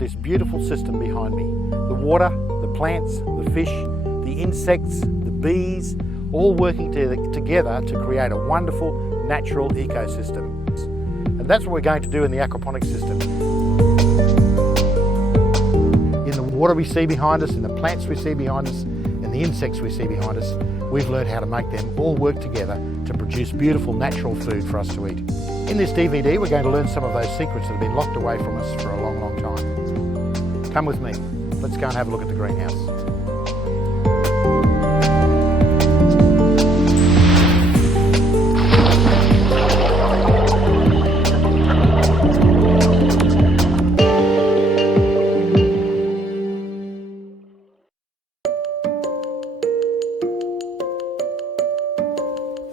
this beautiful system behind me. The water, the plants, the fish, the insects, the bees, all working together to create a wonderful natural ecosystem. And that's what we're going to do in the aquaponic system. In the water we see behind us, in the plants we see behind us, and the insects we see behind us, we've learned how to make them all work together to produce beautiful natural food for us to eat. In this DVD, we're going to learn some of those secrets that have been locked away from us for a long, long time. Come with me. Let's go and have a look at the greenhouse.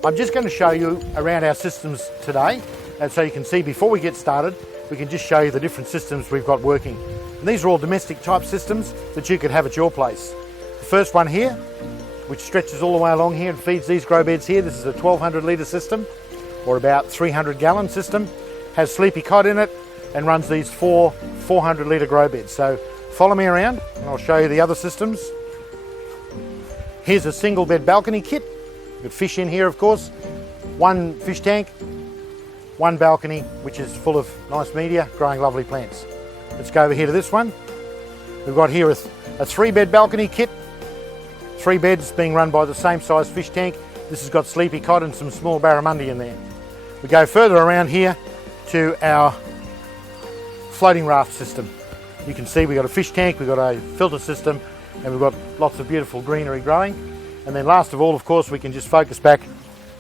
I'm just going to show you around our systems today, and so you can see before we get started, we can just show you the different systems we've got working. And these are all domestic type systems that you could have at your place. The first one here, which stretches all the way along here and feeds these grow beds here, this is a 1200 litre system, or about 300 gallon system, has sleepy cod in it and runs these 400 litre grow beds. So follow me around and I'll show you the other systems. Here's a single bed balcony kit. Got fish in here, of course, one fish tank, one balcony, which is full of nice media, growing lovely plants. Let's go over here to this one. We've got here a 3-bed balcony kit, 3 beds being run by the same size fish tank. This has got sleepy cod and some small barramundi in there. We go further around here to our floating raft system. You can see we've got a fish tank, we've got a filter system, and we've got lots of beautiful greenery growing. And then last of all, of course, we can just focus back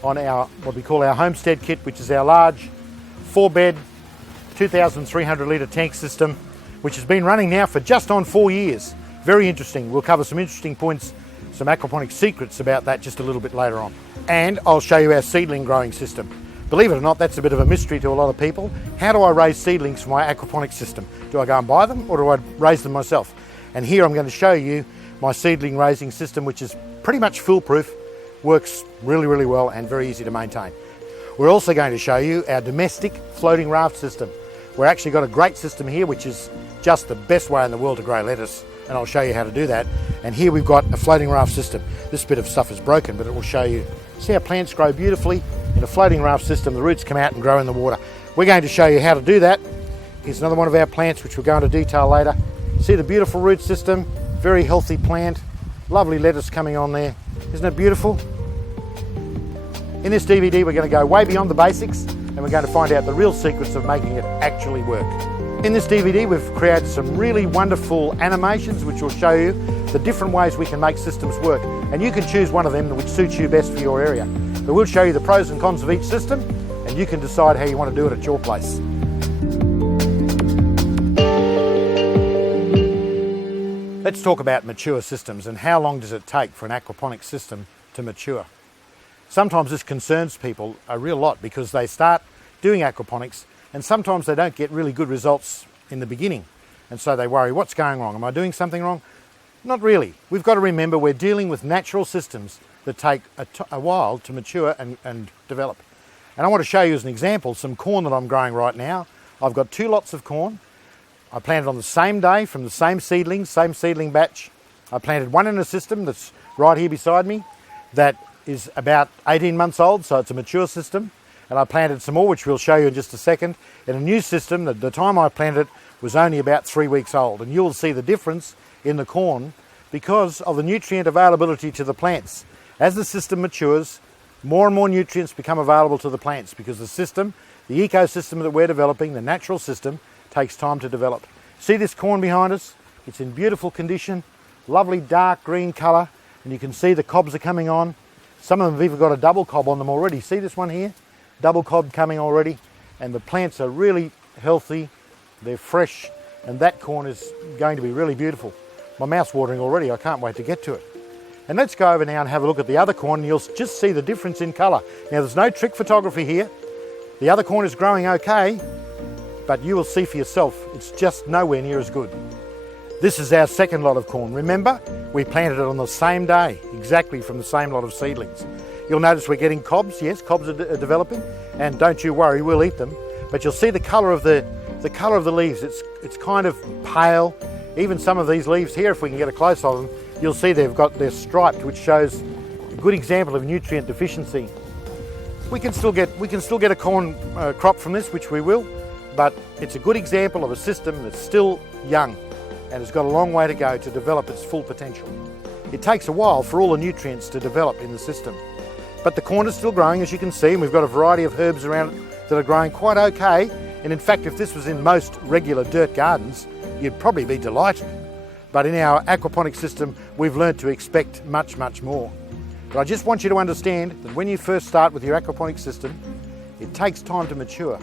on our, what we call our homestead kit, which is our large 4-bed, 2,300 litre tank system, which has been running now for just on 4 years. Very interesting. We'll cover some interesting points, some aquaponic secrets about that just a little bit later on. And I'll show you our seedling growing system. Believe it or not, that's a bit of a mystery to a lot of people. How do I raise seedlings for my aquaponic system? Do I go and buy them or do I raise them myself? And here I'm going to show you my seedling raising system, which is pretty much foolproof, works really, really well and very easy to maintain. We're also going to show you our domestic floating raft system. We've actually got a great system here, which is just the best way in the world to grow lettuce, and I'll show you how to do that. And here we've got a floating raft system. This bit of stuff is broken, but it will show you. See how plants grow beautifully in a floating raft system. The roots come out and grow in the water. We're going to show you how to do that. Here's another one of our plants, which we'll go into detail later. See the beautiful root system, very healthy plant. Lovely lettuce coming on there. Isn't it beautiful? In this DVD, we're going to go way beyond the basics and we're going to find out the real secrets of making it actually work. In this DVD, we've created some really wonderful animations which will show you the different ways we can make systems work. And you can choose one of them which suits you best for your area. But we'll show you the pros and cons of each system and you can decide how you want to do it at your place. Let's talk about mature systems and how long does it take for an aquaponic system to mature. Sometimes this concerns people a real lot because they start doing aquaponics and sometimes they don't get really good results in the beginning. And so they worry, what's going wrong? Am I doing something wrong? Not really. We've got to remember we're dealing with natural systems that take a while to mature and develop. And I want to show you as an example some corn that I'm growing right now. I've got 2 lots of corn. I planted on the same day from the same seedling batch. I planted one in a system that's right here beside me that is about 18 months old, so it's a mature system. And I planted some more, which we'll show you in just a second, in a new system that the time I planted it was only about 3 weeks old. And you'll see the difference in the corn because of the nutrient availability to the plants. As the system matures, more and more nutrients become available to the plants because the system, the ecosystem that we're developing, the natural system, takes time to develop. See this corn behind us? It's in beautiful condition, lovely dark green colour, and you can see the cobs are coming on. Some of them have even got a double cob on them already. See this one here? Double cob coming already, and the plants are really healthy, they're fresh, and that corn is going to be really beautiful. My mouth's watering already, I can't wait to get to it. And let's go over now and have a look at the other corn, and you'll just see the difference in colour. Now there's no trick photography here. The other corn is growing okay, but you will see for yourself, it's just nowhere near as good. This is our second lot of corn. Remember, we planted it on the same day, exactly from the same lot of seedlings. You'll notice we're getting cobs. Yes, cobs are developing, and don't you worry, we'll eat them. But you'll see the colour of the The colour of the leaves, it's kind of pale. Even some of these leaves here, if we can get a close of them, you'll see they're striped, which shows a good example of nutrient deficiency. We can still get a corn crop from this, which we will, but it's a good example of a system that's still young and has got a long way to go to develop its full potential. It takes a while for all the nutrients to develop in the system. But the corn is still growing, as you can see, and we've got a variety of herbs around it that are growing quite okay. And in fact, if this was in most regular dirt gardens, you'd probably be delighted. But in our aquaponic system, we've learned to expect much, much more. But I just want you to understand that when you first start with your aquaponic system, it takes time to mature.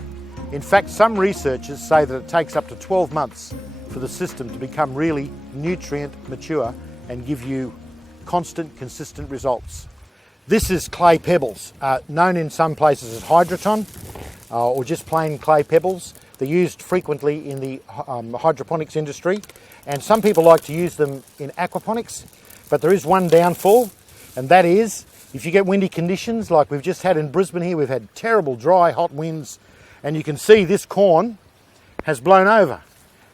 In fact, some researchers say that it takes up to 12 months for the system to become really nutrient mature and give you constant, consistent results. This is clay pebbles, known in some places as hydroton or just plain clay pebbles. They're used frequently in the hydroponics industry, and some people like to use them in aquaponics, but there is one downfall, and that is if you get windy conditions like we've just had in Brisbane here. We've had terrible dry, hot winds, and you can see this corn has blown over,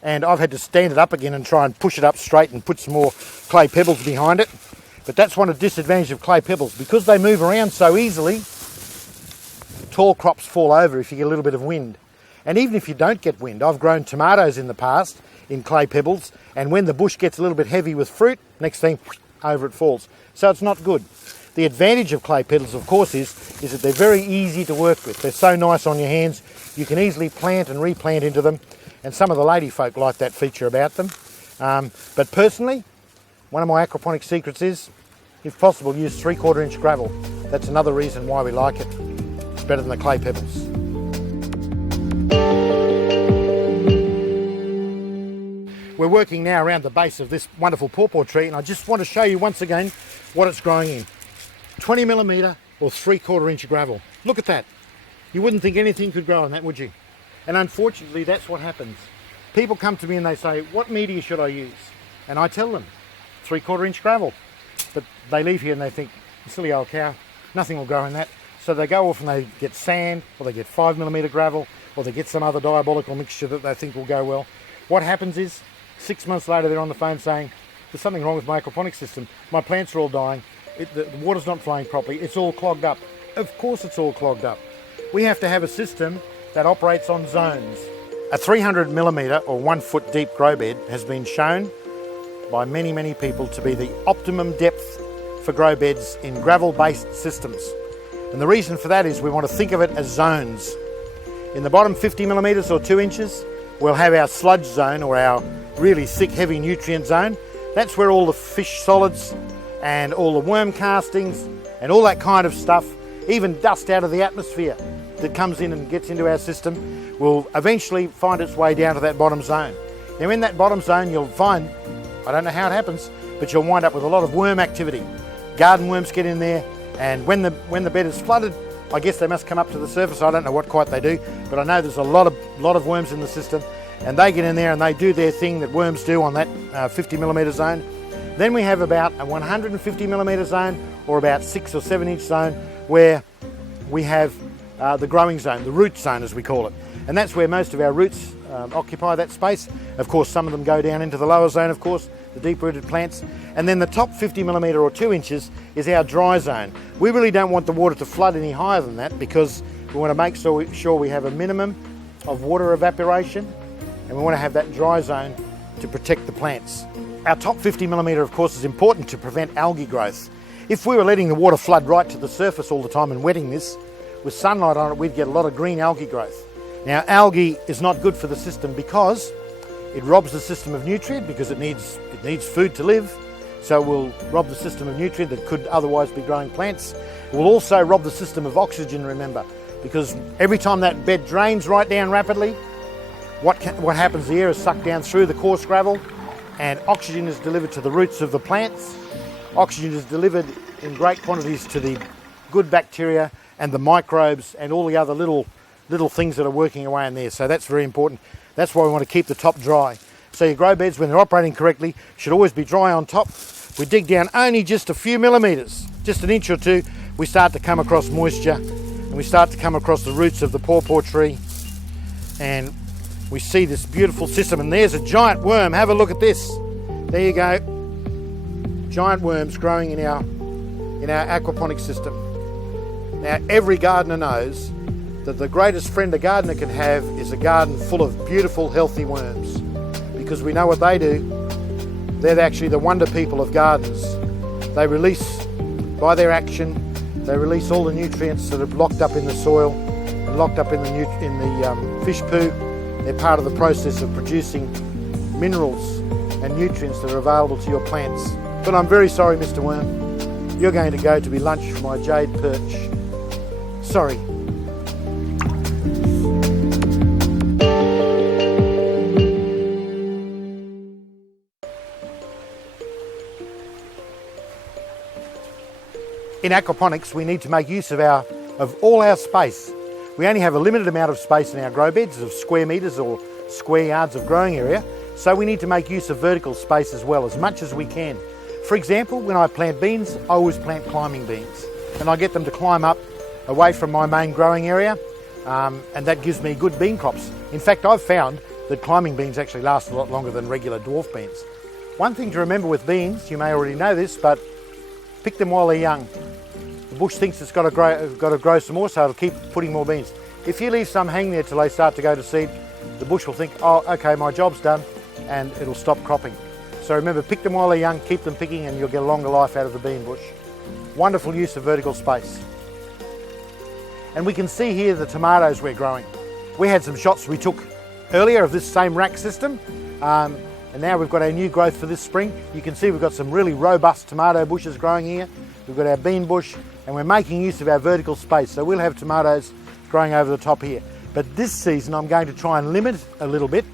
and I've had to stand it up again and try and push it up straight and put some more clay pebbles behind it. But that's one of the disadvantages of clay pebbles. Because they move around so easily, tall crops fall over if you get a little bit of wind. And even if you don't get wind, I've grown tomatoes in the past in clay pebbles, and when the bush gets a little bit heavy with fruit, next thing, over it falls. So it's not good. The advantage of clay pebbles, of course, is that they're very easy to work with. They're so nice on your hands. You can easily plant and replant into them, and some of the lady folk like that feature about them. But personally, one of my aquaponic secrets is, if possible, use 3/4 inch gravel. That's another reason why we like it. It's better than the clay pebbles. We're working now around the base of this wonderful pawpaw tree, and I just want to show you once again what it's growing in. 20mm or 3/4 inch gravel. Look at that. You wouldn't think anything could grow on that, would you? And unfortunately, that's what happens. People come to me and they say, what media should I use? And I tell them, 3/4 inch gravel. But they leave here and they think, silly old cow, nothing will grow in that. So they go off and they get sand, or they get 5mm gravel, or they get some other diabolical mixture that they think will go well. What happens is, 6 months later they're on the phone saying, there's something wrong with my aquaponic system. My plants are all dying. The water's not flowing properly. It's all clogged up. Of course it's all clogged up. We have to have a system that operates on zones. A 300mm or 1 foot deep grow bed has been shown by many, many people to be the optimum depth for grow beds in gravel-based systems. And the reason for that is we want to think of it as zones. In the bottom 50mm or 2 inches, we'll have our sludge zone, or our really thick, heavy nutrient zone. That's where all the fish solids and all the worm castings and all that kind of stuff, even dust out of the atmosphere that comes in and gets into our system, will eventually find its way down to that bottom zone. Now in that bottom zone you'll find, I don't know how it happens, but you'll wind up with a lot of worm activity. Garden worms get in there, and when the bed is flooded, I guess they must come up to the surface. I don't know what quite they do, but I know there's a lot of worms in the system, and they get in there and they do their thing that worms do on that 50mm zone. Then we have about a 150mm zone, or about 6 or 7 inch zone, where we have the growing zone, the root zone as we call it. And that's where most of our roots occupy that space. Of course, some of them go down into the lower zone, of course, the deep-rooted plants. And then the top 50mm or 2 inches is our dry zone. We really don't want the water to flood any higher than that, because we want to make sure we have a minimum of water evaporation, and we want to have that dry zone to protect the plants. Our top 50mm, of course, is important to prevent algae growth. If we were letting the water flood right to the surface all the time and wetting this, with sunlight on it, we'd get a lot of green algae growth. Now, algae is not good for the system because it robs the system of nutrient, because it needs food to live. So it will rob the system of nutrient that could otherwise be growing plants. It will also rob the system of oxygen, remember, because every time that bed drains right down rapidly, what happens, the air is sucked down through the coarse gravel, and oxygen is delivered to the roots of the plants. Oxygen is delivered in great quantities to the good bacteria and the microbes and all the other little things that are working away in there. So that's very important. That's why we want to keep the top dry. So your grow beds, when they're operating correctly, should always be dry on top. We dig down only just a few millimetres, just an inch or two, we start to come across moisture, and we start to come across the roots of the pawpaw tree. And we see this beautiful system, and there's a giant worm. Have a look at this. There you go. Giant worms growing in our aquaponic system. Now, every gardener knows that the greatest friend a gardener can have is a garden full of beautiful, healthy worms, because we know what they do. They're actually the wonder people of gardens. They release, by their action, they release all the nutrients that are locked up in the soil and locked up in the fish poo. They're part of the process of producing minerals and nutrients that are available to your plants. But I'm very sorry, Mr. Worm. You're going to go to be lunch for my jade perch. Sorry. In aquaponics, we need to make use of all our space. We only have a limited amount of space in our grow beds of square metres or square yards of growing area, so we need to make use of vertical space as well, as much as we can. For example, when I plant beans, I always plant climbing beans, and I get them to climb up away from my main growing area, and that gives me good bean crops. In fact, I've found that climbing beans actually last a lot longer than regular dwarf beans. One thing to remember with beans, you may already know this, but pick them while they're young. The bush thinks it's got to grow some more, so it'll keep putting more beans. If you leave some hanging there till they start to go to seed, the bush will think, oh, okay, my job's done, and it'll stop cropping. So remember, pick them while they're young, keep them picking, and you'll get a longer life out of the bean bush. Wonderful use of vertical space. And we can see here the tomatoes we're growing. We had some shots we took earlier of this same rack system, and now we've got our new growth for this spring. You can see we've got some really robust tomato bushes growing here. We've got our bean bush, and we're making use of our vertical space, so we'll have tomatoes growing over the top here. But this season I'm going to try and limit a little bit,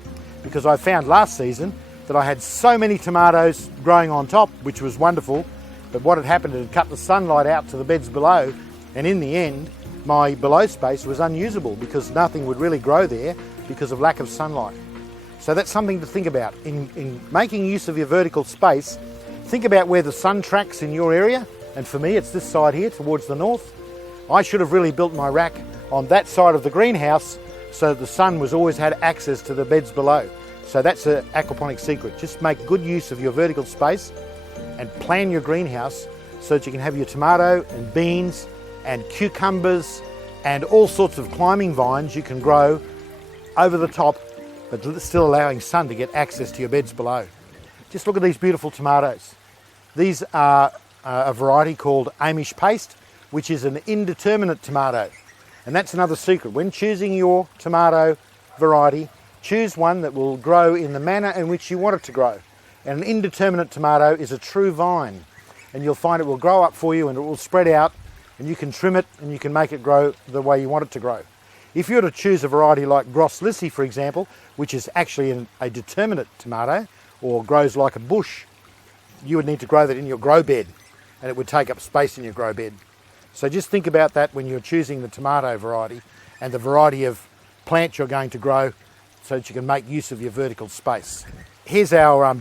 because I found last season that I had so many tomatoes growing on top, which was wonderful, but what had happened, it had cut the sunlight out to the beds below, and in the end my below space was unusable because nothing would really grow there because of lack of sunlight. So that's something to think about. In making use of your vertical space, think about where the sun tracks in your area, and for me it's this side here towards the north. I should have really built my rack on that side of the greenhouse so that the sun was always had access to the beds below. So that's an aquaponic secret. Just make good use of your vertical space and plan your greenhouse so that you can have your tomato and beans and cucumbers and all sorts of climbing vines you can grow over the top, but still allowing sun to get access to your beds below. Just look at these beautiful tomatoes. These are a variety called Amish paste, which is an indeterminate tomato. And that's another secret. When choosing your tomato variety, choose one that will grow in the manner in which you want it to grow. And an indeterminate tomato is a true vine, and you'll find it will grow up for you and it will spread out, and you can trim it and you can make it grow the way you want it to grow. If you were to choose a variety like Grosslisi, for example, which is actually a determinate tomato or grows like a bush, you would need to grow that in your grow bed, and it would take up space in your grow bed. So just think about that when you're choosing the tomato variety and the variety of plant you're going to grow so that you can make use of your vertical space. Here's our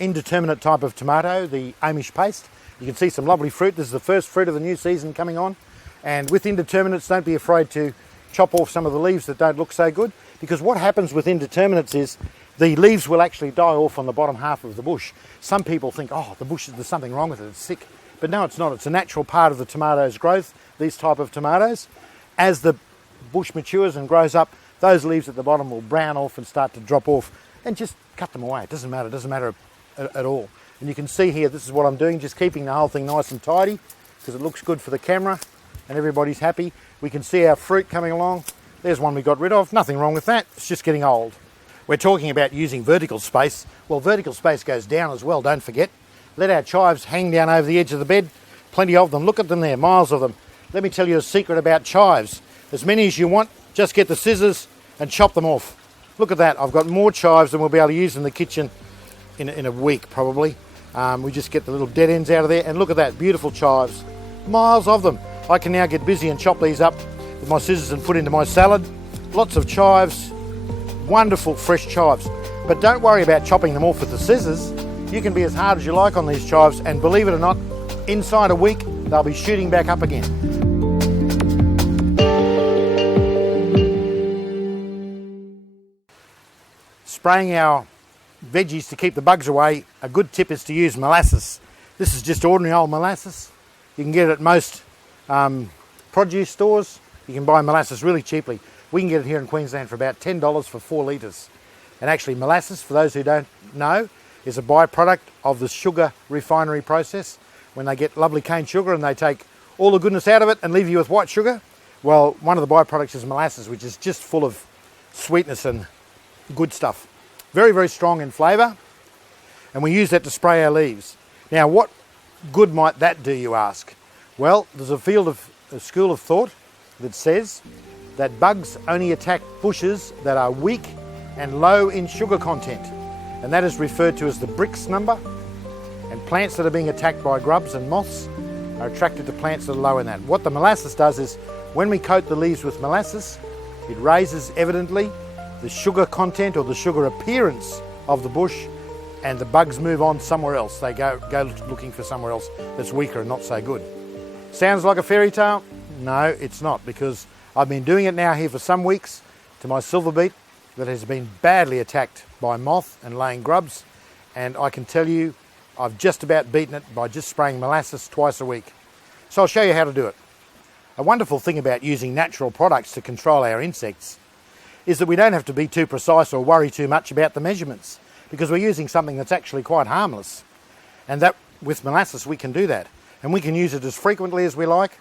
indeterminate type of tomato, the Amish paste. You can see some lovely fruit. This is the first fruit of the new season coming on. And with indeterminates, don't be afraid to chop off some of the leaves that don't look so good, because what happens with indeterminates is the leaves will actually die off on the bottom half of the bush. Some people think, oh, the bush, there's something wrong with it, it's sick. But no, it's not. It's a natural part of the tomato's growth, these type of tomatoes. As the bush matures and grows up, those leaves at the bottom will brown off and start to drop off, and just cut them away. It doesn't matter at all. And you can see here, this is what I'm doing, just keeping the whole thing nice and tidy because it looks good for the camera and everybody's happy. We can see our fruit coming along. There's one we got rid of. Nothing wrong with that. It's just getting old. We're talking about using vertical space. Well, vertical space goes down as well, don't forget. Let our chives hang down over the edge of the bed. Plenty of them. Look at them there, miles of them. Let me tell you a secret about chives. As many as you want, just get the scissors and chop them off. Look at that. I've got more chives than we'll be able to use in the kitchen in a week, probably. We just get the little dead ends out of there, and look at that, beautiful chives. Miles of them. I can now get busy and chop these up with my scissors and put into my salad. Lots of chives, wonderful fresh chives. But don't worry about chopping them off with the scissors. You can be as hard as you like on these chives, and believe it or not, inside a week, they'll be shooting back up again. spraying our veggies to keep the bugs away, a good tip is to use molasses. This is just ordinary old molasses. You can get it at most produce stores. You can buy molasses really cheaply. We can get it here in Queensland for about $10 for 4 litres. And actually molasses, for those who don't know, is a byproduct of the sugar refinery process. When they get lovely cane sugar and they take all the goodness out of it and leave you with white sugar, well, one of the byproducts is molasses, which is just full of sweetness and good stuff. Very, very strong in flavour, and we use that to spray our leaves. Now, what good might that do, you ask? Well, there's a school of thought that says that bugs only attack bushes that are weak and low in sugar content, and that is referred to as the Brix number. And plants that are being attacked by grubs and moths are attracted to plants that are low in that. What the molasses does is, when we coat the leaves with molasses, it raises evidently the sugar content or the sugar appearance of the bush, and the bugs move on somewhere else. They go looking for somewhere else that's weaker and not so good. Sounds like a fairy tale? No, it's not, because I've been doing it now here for some weeks to my silver beet that has been badly attacked by moth and laying grubs, and I can tell you I've just about beaten it by just spraying molasses twice a week. So I'll show you how to do it. A wonderful thing about using natural products to control our insects is that we don't have to be too precise or worry too much about the measurements, because we're using something that's actually quite harmless. And that with molasses we can do that. And we can use it as frequently as we like.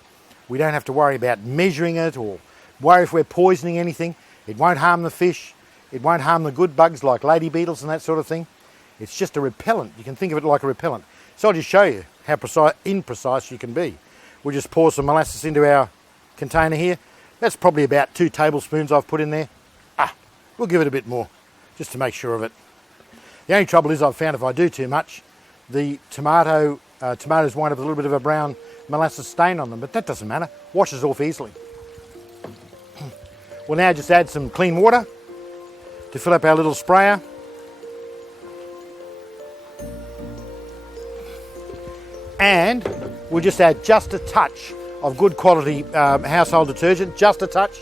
We don't have to worry about measuring it or worry if we're poisoning anything. It won't harm the fish. It won't harm the good bugs like lady beetles and that sort of thing. It's just a repellent. You can think of it like a repellent. So I'll just show you how imprecise you can be. We'll just pour some molasses into our container here. That's probably about 2 tablespoons I've put in there. We'll give it a bit more, just to make sure of it. The only trouble is I've found if I do too much, the tomatoes wind up with a little bit of a brown molasses stain on them, but that doesn't matter. Washes off easily. We'll now just add some clean water to fill up our little sprayer. And we'll just add just a touch of good quality household detergent, just a touch,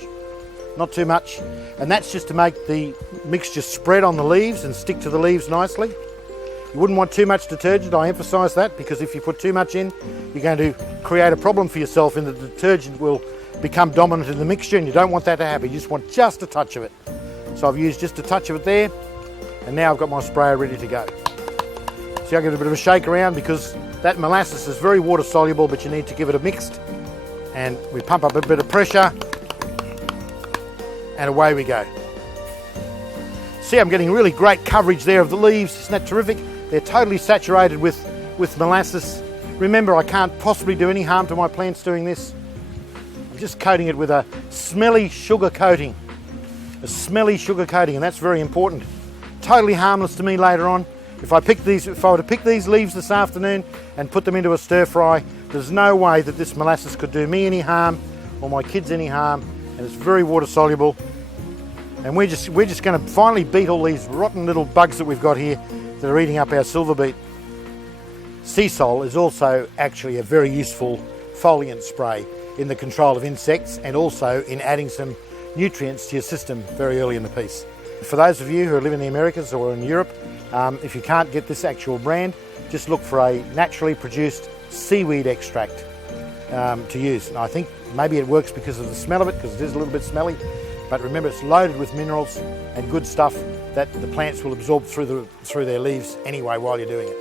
not too much. And that's just to make the mixture spread on the leaves and stick to the leaves nicely. You wouldn't want too much detergent, I emphasise that, because if you put too much in, you're going to create a problem for yourself in that the detergent will become dominant in the mixture, and you don't want that to happen. You just want just a touch of it. So I've used just a touch of it there, and now I've got my sprayer ready to go. See, I'll give it a bit of a shake around because that molasses is very water soluble, but you need to give it a mixed. And we pump up a bit of pressure, and away we go. See, I'm getting really great coverage there of the leaves. Isn't that terrific? They're totally saturated with molasses. Remember, I can't possibly do any harm to my plants doing this. I'm just coating it with a smelly sugar coating. A smelly sugar coating, and that's very important. Totally harmless to me later on. If I were to pick these leaves this afternoon and put them into a stir fry, there's no way that this molasses could do me any harm or my kids any harm, and it's very water soluble. And we're just going to finally beat all these rotten little bugs that we've got here that are eating up our silver beet. Sea Sol is also actually a very useful foliant spray in the control of insects and also in adding some nutrients to your system very early in the piece. For those of you who live in the Americas or in Europe, if you can't get this actual brand, just look for a naturally produced seaweed extract to use. And I think maybe it works because of the smell of it, because it is a little bit smelly. But remember, it's loaded with minerals and good stuff that the plants will absorb through their leaves anyway while you're doing it.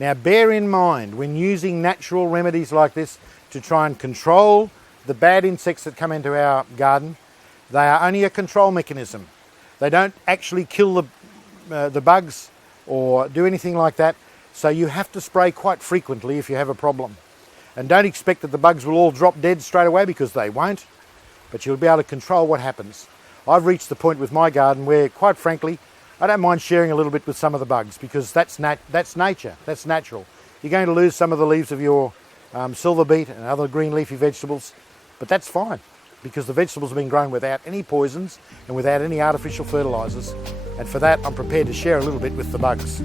Now bear in mind, when using natural remedies like this to try and control the bad insects that come into our garden, they are only a control mechanism. They don't actually kill the bugs or do anything like that. So you have to spray quite frequently if you have a problem. And don't expect that the bugs will all drop dead straight away, because they won't. But you'll be able to control what happens. I've reached the point with my garden where, quite frankly, I don't mind sharing a little bit with some of the bugs, because that's nature, that's natural. You're going to lose some of the leaves of your silver beet and other green leafy vegetables, but that's fine, because the vegetables have been grown without any poisons and without any artificial fertilisers. And for that, I'm prepared to share a little bit with the bugs.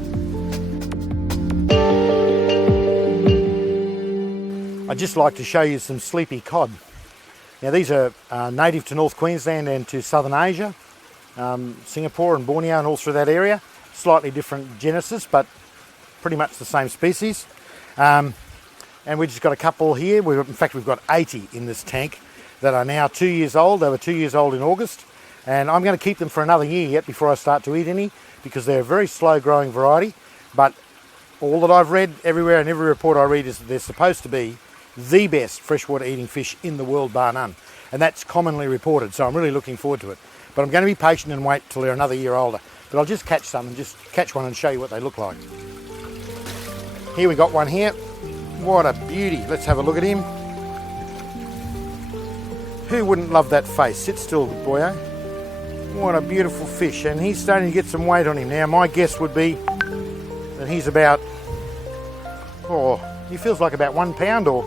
I'd just like to show you some sleepy cod. Now these are native to North Queensland and to Southern Asia. Singapore and Borneo and all through that area. Slightly different genesis, but pretty much the same species. And we've just got a couple here. In fact, we've got 80 in this tank that are now 2 years old. They were 2 years old in August. And I'm going to keep them for another year yet before I start to eat any, because they're a very slow growing variety. But all that I've read everywhere and every report I read is that they're supposed to be the best freshwater eating fish in the world, bar none. And that's commonly reported, so I'm really looking forward to it. But I'm going to be patient and wait till they're another year older. But I'll just catch some and just catch one and show you what they look like. Here we got one here. What a beauty. Let's have a look at him. Who wouldn't love that face? Sit still, boyo. What a beautiful fish. And he's starting to get some weight on him now. My guess would be that he's about, he feels like about 1 pound or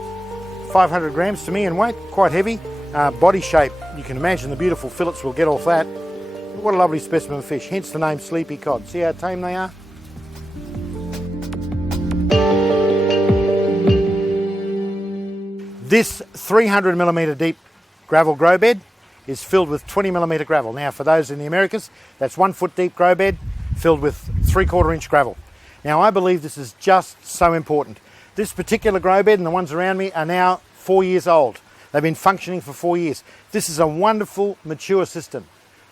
500 grams to me in weight. Quite heavy. Body shape, you can imagine the beautiful fillets will get off that. What a lovely specimen of fish, hence the name Sleepy Cod. See how tame they are? This 300mm deep gravel grow bed is filled with 20mm gravel. Now for those in the Americas, that's 1 foot deep grow bed filled with 3/4 inch gravel. Now I believe this is just so important. This particular grow bed and the ones around me are now 4 years old. They've been functioning for 4 years. This is a wonderful, mature system.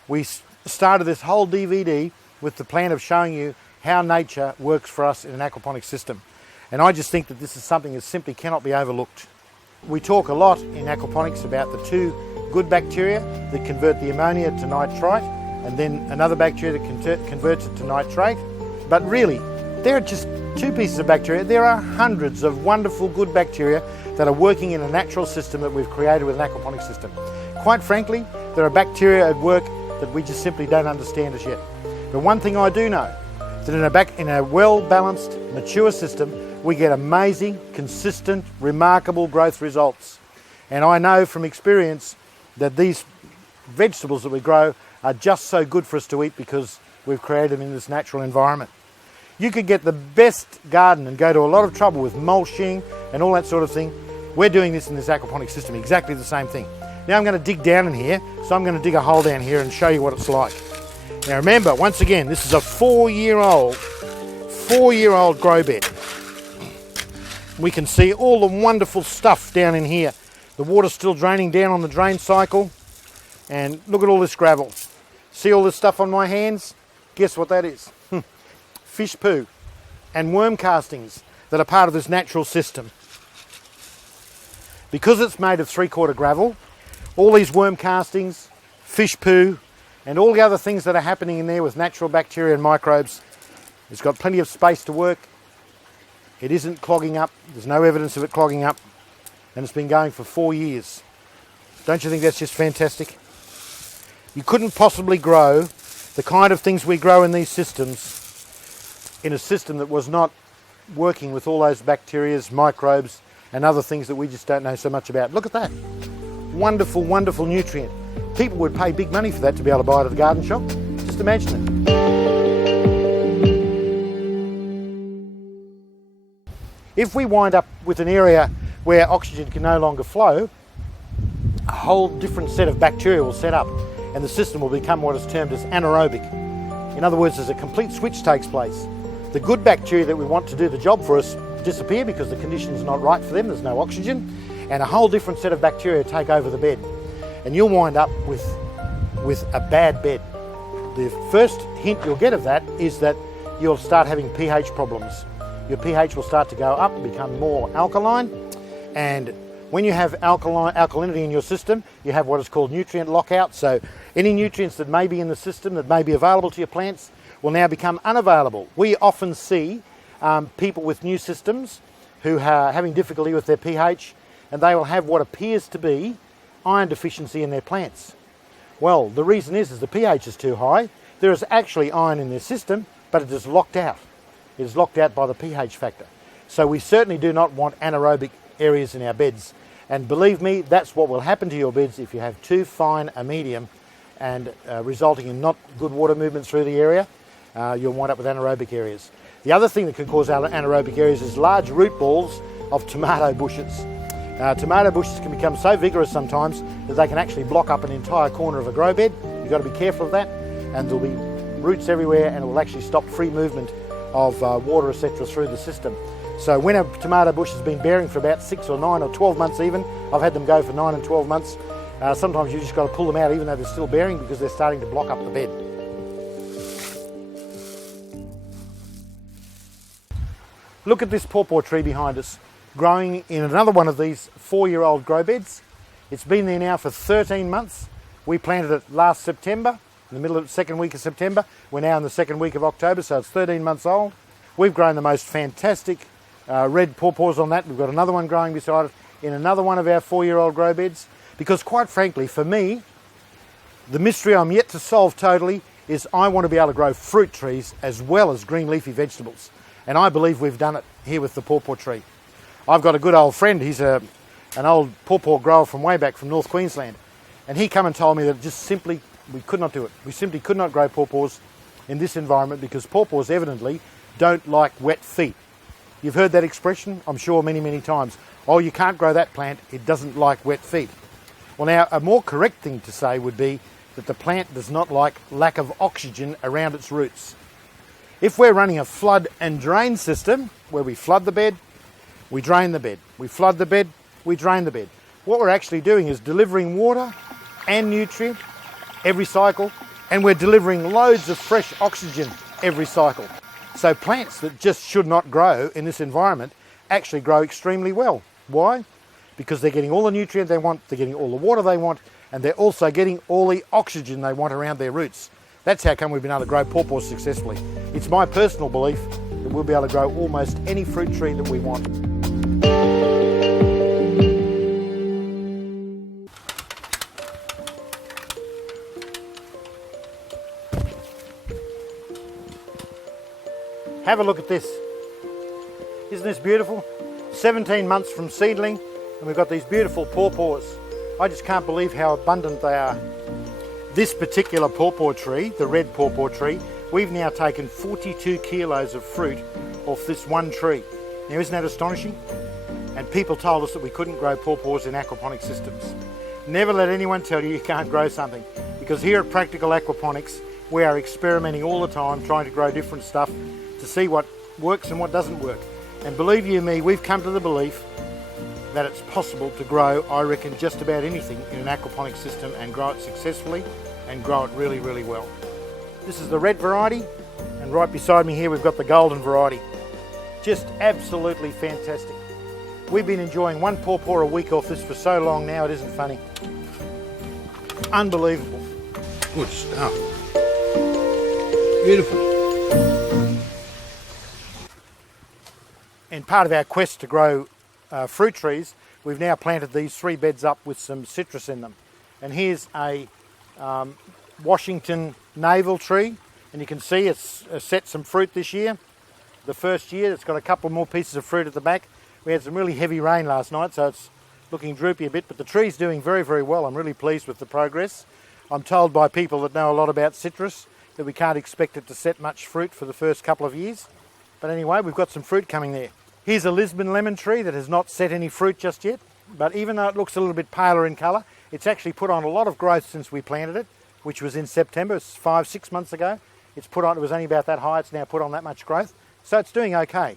We started this whole DVD with the plan of showing you how nature works for us in an aquaponic system. And I just think that this is something that simply cannot be overlooked. We talk a lot in aquaponics about the two good bacteria that convert the ammonia to nitrite, and then another bacteria that converts it to nitrate. But really, there are just two pieces of bacteria. There are hundreds of wonderful good bacteria that are working in a natural system that we've created with an aquaponic system. Quite frankly, there are bacteria at work that we just simply don't understand as yet. But one thing I do know, that in a well-balanced, mature system, we get amazing, consistent, remarkable growth results. And I know from experience that these vegetables that we grow are just so good for us to eat because we've created them in this natural environment. You could get the best garden and go to a lot of trouble with mulching and all that sort of thing. We're doing this in this aquaponic system, exactly the same thing. Now I'm going to dig down in here, so I'm going to dig a hole down here and show you what it's like. Now remember, once again, this is a 4-year-old grow bed. We can see all the wonderful stuff down in here. The water's still draining down on the drain cycle. And look at all this gravel. See all this stuff on my hands? Guess what that is? Fish poo and worm castings that are part of this natural system. Because it's made of 3/4 gravel, all these worm castings, fish poo, and all the other things that are happening in there with natural bacteria and microbes, it's got plenty of space to work. It isn't clogging up. There's no evidence of it clogging up. And it's been going for 4 years. Don't you think that's just fantastic? You couldn't possibly grow the kind of things we grow in these systems in a system that was not working with all those bacteria, microbes, and other things that we just don't know so much about. Look at that. Wonderful, wonderful nutrient. People would pay big money for that to be able to buy it at the garden shop. Just imagine it. If we wind up with an area where oxygen can no longer flow, a whole different set of bacteria will set up and the system will become what is termed as anaerobic. In other words, there's a complete switch takes place. The good bacteria that we want to do the job for us disappear because the conditions are not right for them, there's no oxygen, and a whole different set of bacteria take over the bed. And you'll wind up with a bad bed. The first hint you'll get of that is that you'll start having pH problems. Your pH will start to go up and become more alkaline, and when you have alkalinity in your system, you have what is called nutrient lockout. So any nutrients that may be in the system that may be available to your plants will now become unavailable. We often see people with new systems who are having difficulty with their pH, and they will have what appears to be iron deficiency in their plants. Well, the reason is the pH is too high. There is actually iron in their system, but it is locked out. It is locked out by the pH factor. So we certainly do not want anaerobic areas in our beds. And believe me, that's what will happen to your beds if you have too fine a medium and resulting in not good water movement through the area. You'll wind up with anaerobic areas. The other thing that can cause anaerobic areas is large root balls of tomato bushes. Tomato bushes can become so vigorous sometimes that they can actually block up an entire corner of a grow bed. You've got to be careful of that. and there'll be roots everywhere, and it will actually stop free movement of water, etc. through the system. So when a tomato bush has been bearing for about 6 or 9 or 12 months even, I've had them go for 9 and 12 months, sometimes you just got to pull them out even though they're still bearing, because they're starting to block up the bed. Look at this pawpaw tree behind us, growing in another one of these 4-year-old grow beds. It's been there now for 13 months. We planted it last September, in the middle of the second week of September. We're now in the second week of October, so it's 13 months old. We've grown the most fantastic red pawpaws on that. We've got another one growing beside it in another one of our 4-year-old grow beds. Because quite frankly, for me, the mystery I'm yet to solve totally is I want to be able to grow fruit trees as well as green leafy vegetables. And I believe we've done it here with the pawpaw tree. I've got a good old friend, he's an old pawpaw grower from way back from North Queensland. And he come and told me that just simply, we could not do it. We simply could not grow pawpaws in this environment because pawpaws evidently don't like wet feet. You've heard that expression, I'm sure, many, many times. Oh, you can't grow that plant, it doesn't like wet feet. Well now, a more correct thing to say would be that the plant does not like lack of oxygen around its roots. If we're running a flood and drain system, where we flood the bed, we drain the bed, we flood the bed, we drain the bed, what we're actually doing is delivering water and nutrient every cycle, and we're delivering loads of fresh oxygen every cycle. So plants that just should not grow in this environment actually grow extremely well. Why? Because they're getting all the nutrient they want, they're getting all the water they want, and they're also getting all the oxygen they want around their roots. That's how come we've been able to grow pawpaws successfully. It's my personal belief that we'll be able to grow almost any fruit tree that we want. Have a look at this. Isn't this beautiful? 17 months from seedling, and we've got these beautiful pawpaws. I just can't believe how abundant they are. This particular pawpaw tree, the red pawpaw tree, we've now taken 42 kilos of fruit off this one tree. Now isn't that astonishing? And people told us that we couldn't grow pawpaws in aquaponic systems. Never let anyone tell you you can't grow something, because here at Practical Aquaponics we are experimenting all the time, trying to grow different stuff to see what works and what doesn't work. And believe you me, we've come to the belief that it's possible to grow, I reckon, just about anything in an aquaponic system and grow it successfully and grow it really, really well. This is the red variety, and right beside me here we've got the golden variety. Just absolutely fantastic. We've been enjoying one pawpaw a week off this for so long now, it isn't funny. Unbelievable. Good stuff. Beautiful. And part of our quest to grow fruit trees, we've now planted these 3 beds up with some citrus in them. And here's a Washington navel tree, and you can see it's set some fruit this year. The first year, it's got a couple more pieces of fruit at the back. We had some really heavy rain last night, so it's looking droopy a bit, but the tree's doing very, very well. I'm really pleased with the progress. I'm told by people that know a lot about citrus that we can't expect it to set much fruit for the first couple of years. But anyway, we've got some fruit coming there. Here's a Lisbon lemon tree that has not set any fruit just yet, but even though it looks a little bit paler in colour, it's actually put on a lot of growth since we planted it, which was in September, 5-6 months ago. It was only about that high, it's now put on that much growth, so it's doing okay.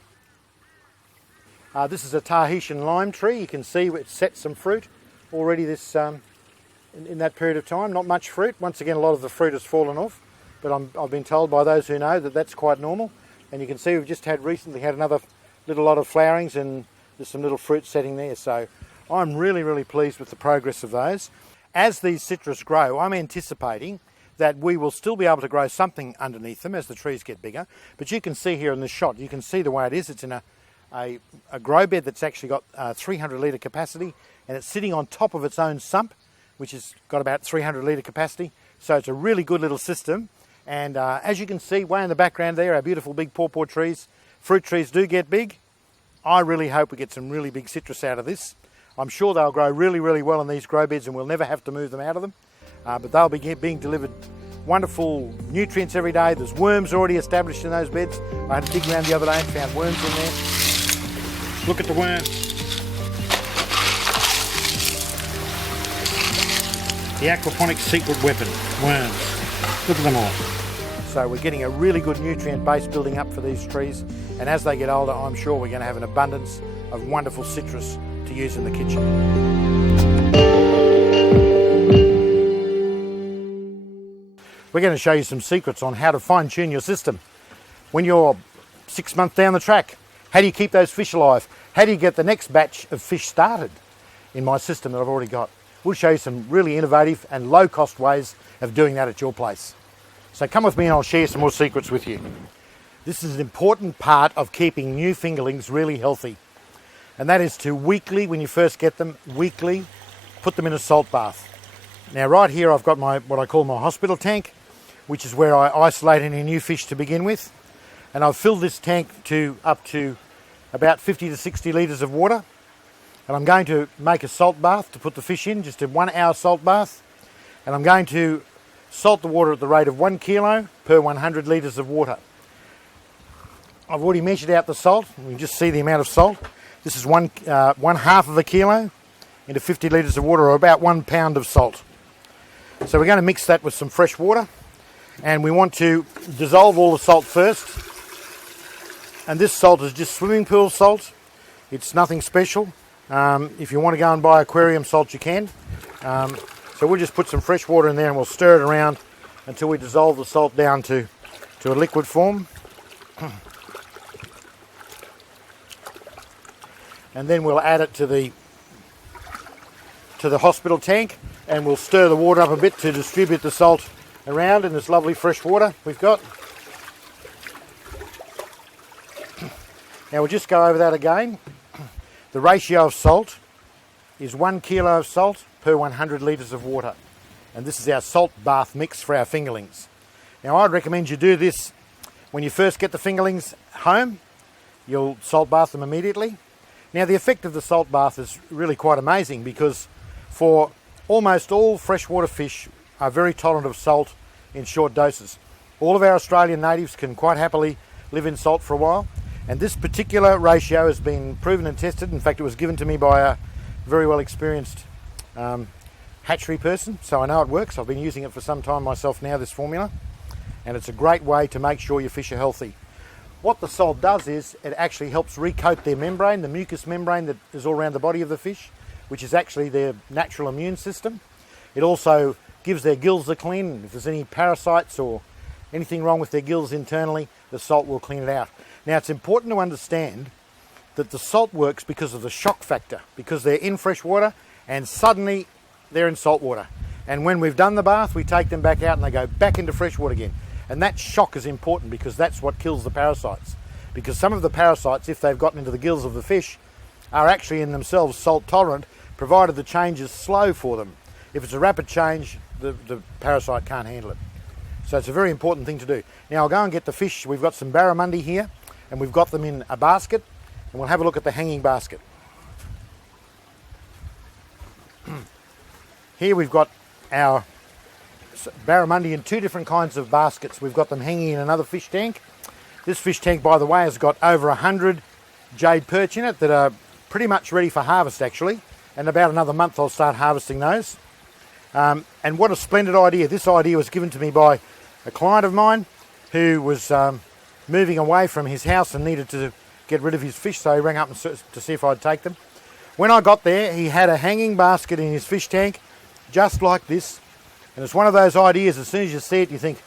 This is a Tahitian lime tree. You can see it's set some fruit already this in that period of time. Not much fruit. Once again, a lot of the fruit has fallen off, but I've been told by those who know that that's quite normal. And you can see we've just recently had another little lot of flowerings, and there's some little fruit setting there. So I'm really, really pleased with the progress of those. As these citrus grow, I'm anticipating that we will still be able to grow something underneath them as the trees get bigger. But you can see here in this shot, you can see the way it is. It's in a grow bed that's actually got 300 litre capacity, and it's sitting on top of its own sump, which has got about 300 litre capacity. So it's a really good little system. And as you can see way in the background there, our beautiful big pawpaw trees. Fruit trees do get big. I really hope we get some really big citrus out of this. I'm sure they'll grow really, really well in these grow beds, and we'll never have to move them out of them. But they'll be being delivered wonderful nutrients every day. There's worms already established in those beds. I had to dig around the other day and found worms in there. Look at the worms. The aquaponic secret weapon, worms. Look at them all. So we're getting a really good nutrient base building up for these trees, and as they get older, I'm sure we're going to have an abundance of wonderful citrus to use in the kitchen. We're going to show you some secrets on how to fine-tune your system. When you're 6 months down the track, how do you keep those fish alive? How do you get the next batch of fish started in my system that I've already got? We'll show you some really innovative and low-cost ways of doing that at your place. So come with me and I'll share some more secrets with you. This is an important part of keeping new fingerlings really healthy. And that is to weekly, when you first get them, weekly, put them in a salt bath. Now right here I've got my what I call my hospital tank, which is where I isolate any new fish to begin with. And I've filled this tank up to about 50 to 60 litres of water. And I'm going to make a salt bath to put the fish in, just a 1 hour salt bath. And I'm going to salt the water at the rate of 1 kilo per 100 litres of water. I've already measured out the salt. You can just see the amount of salt. This is one half of a kilo into 50 litres of water, or about 1 pound of salt. So we're going to mix that with some fresh water, and we want to dissolve all the salt first. And this salt is just swimming pool salt. It's nothing special. If you want to go and buy aquarium salt, you can. So we'll just put some fresh water in there and we'll stir it around until we dissolve the salt down to a liquid form. And then we'll add it to the hospital tank, and we'll stir the water up a bit to distribute the salt around in this lovely fresh water we've got. Now we'll just go over that again. The ratio of salt is 1 kilo of salt per 100 litres of water. And this is our salt bath mix for our fingerlings. Now I'd recommend you do this when you first get the fingerlings home. You'll salt bath them immediately. Now the effect of the salt bath is really quite amazing, because for almost all freshwater fish are very tolerant of salt in short doses. All of our Australian natives can quite happily live in salt for a while. And this particular ratio has been proven and tested. In fact, it was given to me by a very well experienced hatchery person, so I know it works. I've been using it for some time myself now, this formula, and it's a great way to make sure your fish are healthy. What the salt does is it actually helps recoat their membrane, the mucous membrane that is all around the body of the fish, which is actually their natural immune system. It also gives their gills a clean. If there's any parasites or anything wrong with their gills internally, the salt will clean it out. Now it's important to understand that the salt works because of the shock factor, because they're in fresh water and suddenly they're in salt water. And when we've done the bath, we take them back out and they go back into fresh water again. And that shock is important because that's what kills the parasites. Because some of the parasites, if they've gotten into the gills of the fish, are actually in themselves salt tolerant, provided the change is slow for them. If it's a rapid change, the parasite can't handle it. So it's a very important thing to do. Now I'll go and get the fish. We've got some barramundi here, and we've got them in a basket, and we'll have a look at the hanging basket. Here we've got our barramundi in two different kinds of baskets. We've got them hanging in another fish tank. This fish tank, by the way, has got over 100 jade perch in it that are pretty much ready for harvest, actually. And about another month I'll start harvesting those. And what a splendid idea. This idea was given to me by a client of mine who was moving away from his house and needed to get rid of his fish, so he rang up to see if I'd take them. When I got there, he had a hanging basket in his fish tank, just like this. And it's one of those ideas, as soon as you see it, you think,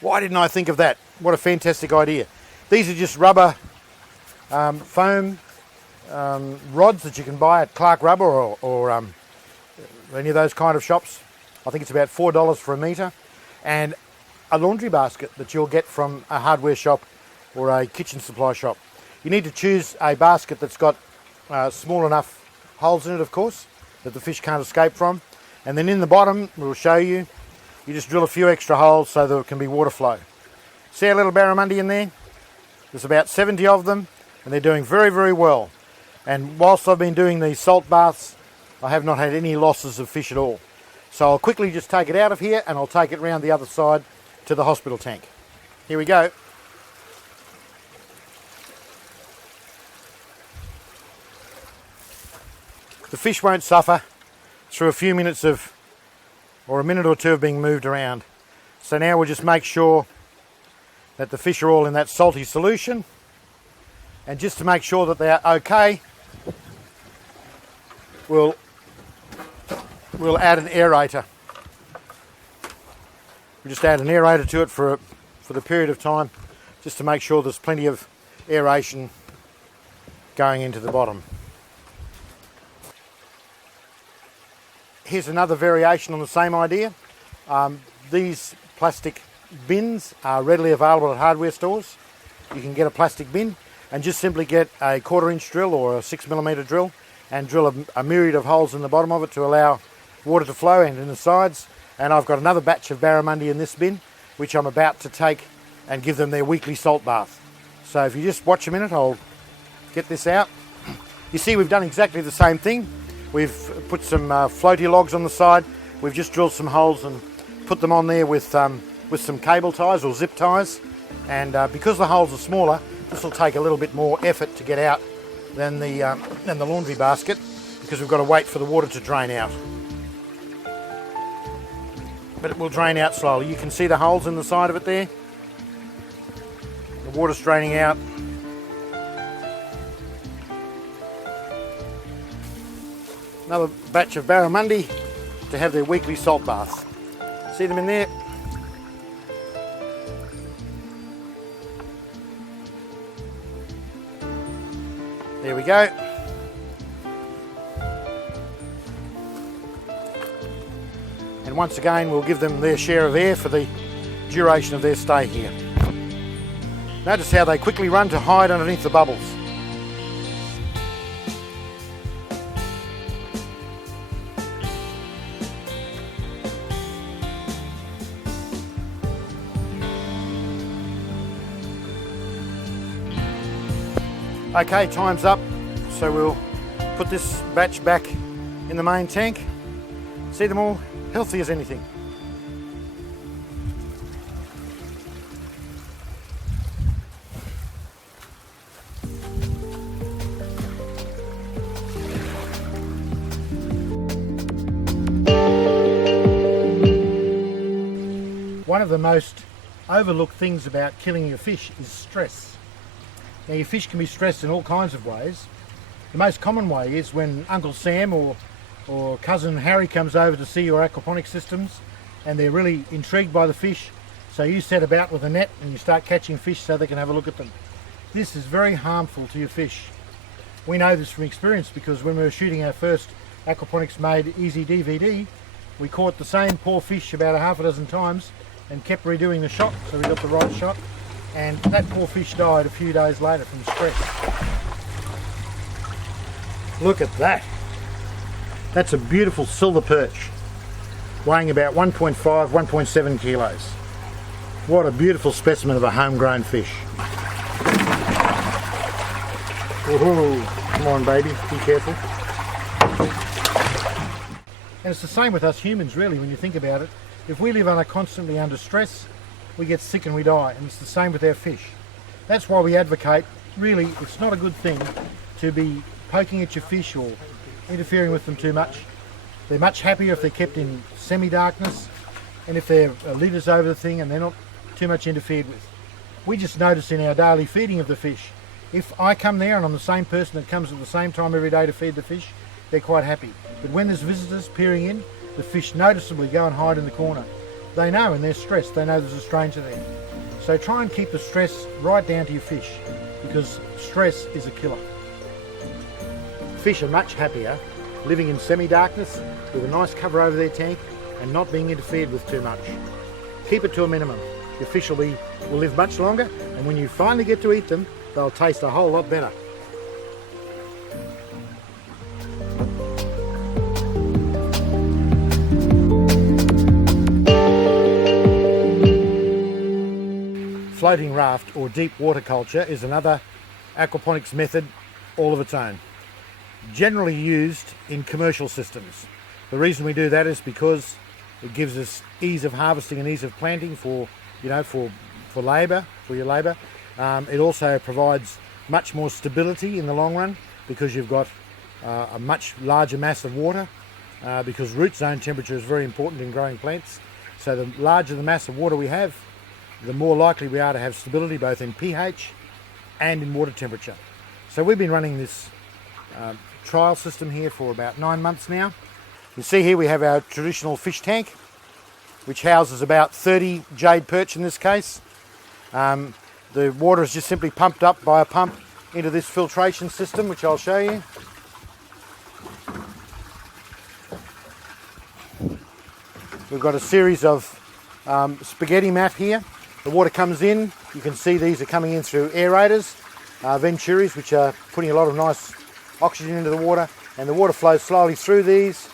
why didn't I think of that? What a fantastic idea. These are just rubber foam rods that you can buy at Clark Rubber or any of those kind of shops. I think it's about $4 for a metre. And a laundry basket that you'll get from a hardware shop or a kitchen supply shop. You need to choose a basket that's got small enough holes in it, of course, that the fish can't escape from. And then in the bottom, we'll show you, you just drill a few extra holes so there can be water flow. See our little barramundi in there? There's about 70 of them, and they're doing very, very well. And whilst I've been doing these salt baths, I have not had any losses of fish at all. So I'll quickly just take it out of here, and I'll take it round the other side to the hospital tank. Here we go. The fish won't suffer through a few minutes of, or a minute or two of being moved around. So now we'll just make sure that the fish are all in that salty solution, and just to make sure that they're okay, we'll add an aerator. We'll just add an aerator to it for the period of time, just to make sure there's plenty of aeration going into the bottom. Here's another variation on the same idea. These plastic bins are readily available at hardware stores. You can get a plastic bin and just simply get a 1/4 inch drill or a 6mm drill and drill a myriad of holes in the bottom of it to allow water to flow, and in the sides. And I've got another batch of barramundi in this bin, which I'm about to take and give them their weekly salt bath. So if you just watch a minute, I'll get this out. You see, we've done exactly the same thing. We've put some floaty logs on the side. We've just drilled some holes and put them on there with some cable ties or zip ties. And because the holes are smaller, this will take a little bit more effort to get out than the laundry basket, because we've got to wait for the water to drain out. But it will drain out slowly. You can see the holes in the side of it there. The water's draining out. Another batch of barramundi to have their weekly salt bath. See them in there? There we go. And once again, we'll give them their share of air for the duration of their stay here. Notice how they quickly run to hide underneath the bubbles. Okay, time's up, so we'll put this batch back in the main tank. See them all healthy as anything. One of the most overlooked things about killing your fish is stress. Now, your fish can be stressed in all kinds of ways. The most common way is when Uncle Sam or cousin Harry comes over to see your aquaponic systems, and they're really intrigued by the fish, so you set about with a net and you start catching fish so they can have a look at them. This is very harmful to your fish. We know this from experience, because when we were shooting our first Aquaponics Made Easy DVD, we caught the same poor fish about a half a dozen times and kept redoing the shot so we got the right shot, and that poor fish died a few days later from stress. Look at that. That's a beautiful silver perch, weighing about 1.5, 1.7 kilos. What a beautiful specimen of a homegrown fish. Woohoo! Come on, baby, be careful. And it's the same with us humans, really, when you think about it. If we live constantly under stress, we get sick and we die, and it's the same with our fish. That's why we advocate, really, it's not a good thing to be poking at your fish or interfering with them too much. They're much happier if they're kept in semi-darkness, and if they're litters over the thing and they're not too much interfered with. We just notice in our daily feeding of the fish, if I come there and I'm the same person that comes at the same time every day to feed the fish, they're quite happy. But when there's visitors peering in, the fish noticeably go and hide in the corner. They know, and they're stressed, they know there's a stranger there. So try and keep the stress right down to your fish, because stress is a killer. Fish are much happier living in semi-darkness with a nice cover over their tank and not being interfered with too much. Keep it to a minimum. Your fish will live much longer, and when you finally get to eat them, they'll taste a whole lot better. Floating raft or deep water culture is another aquaponics method all of its own. Generally used in commercial systems. The reason we do that is because it gives us ease of harvesting and ease of planting for your labour. It also provides much more stability in the long run, because you've got a much larger mass of water, because root zone temperature is very important in growing plants. So the larger the mass of water we have, the more likely we are to have stability both in pH and in water temperature. So we've been running this trial system here for about 9 months now. You see here we have our traditional fish tank, which houses about 30 jade perch in this case. The water is just simply pumped up by a pump into this filtration system, which I'll show you. We've got a series of spaghetti mat here. The water comes in. You can see these are coming in through aerators, venturis, which are putting a lot of nice oxygen into the water, and the water flows slowly through these.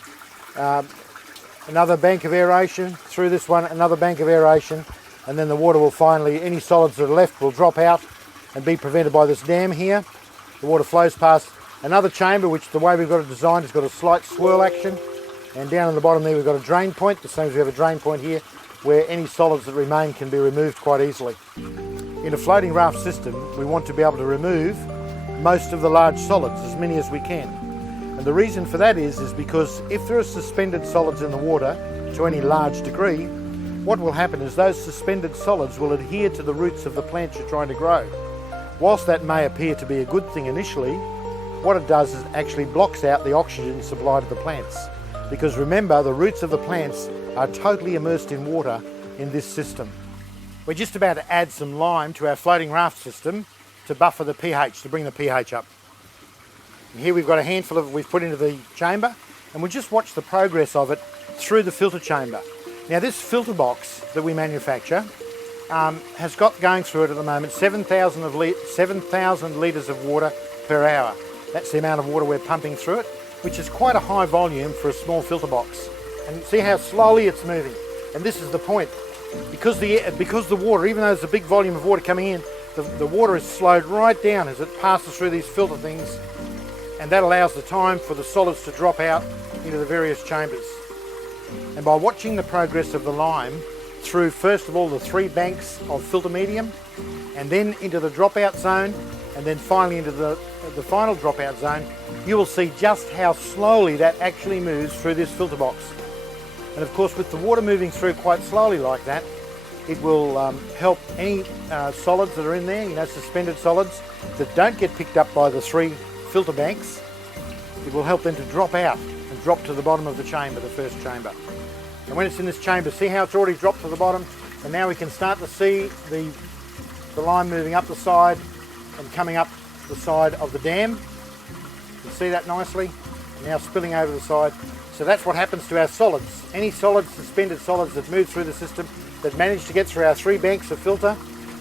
Another bank of aeration, through this one, another bank of aeration, and then the water will finally, any solids that are left will drop out and be prevented by this dam here. The water flows past another chamber, which the way we've got it designed has got a slight swirl action, and down in the bottom there we've got a drain point, the same as we have a drain point here, where any solids that remain can be removed quite easily. In a floating raft system, we want to be able to remove most of the large solids, as many as we can. And the reason for that is because if there are suspended solids in the water to any large degree, what will happen is those suspended solids will adhere to the roots of the plants you're trying to grow. Whilst that may appear to be a good thing initially, what it does is it actually blocks out the oxygen supply to the plants. Because remember, the roots of the plants are totally immersed in water in this system. We're just about to add some lime to our floating raft system to buffer the pH, to bring the pH up. And here we've got a handful of it we've put into the chamber, and we'll just watch the progress of it through the filter chamber. Now this filter box that we manufacture has got going through it at the moment 7,000 litres of water per hour. That's the amount of water we're pumping through it, which is quite a high volume for a small filter box. And see how slowly it's moving. And this is the point. Because the water, even though there's a big volume of water coming in, the water is slowed right down as it passes through these filter things, and that allows the time for the solids to drop out into the various chambers. And by watching the progress of the lime through first of all the 3 banks of filter medium, and then into the dropout zone, and then finally into the final dropout zone, you will see just how slowly that actually moves through this filter box. And of course, with the water moving through quite slowly like that, it will help any solids that are in there, suspended solids that don't get picked up by the 3 filter banks. It will help them to drop out and drop to the bottom of the chamber, the first chamber. And when it's in this chamber, see how it's already dropped to the bottom, and now we can start to see the lime moving up the side and coming up the side of the dam. You can see that nicely, now spilling over the side. So that's what happens to our solids. Any solids, suspended solids that move through the system, that manage to get through our 3 banks of filter,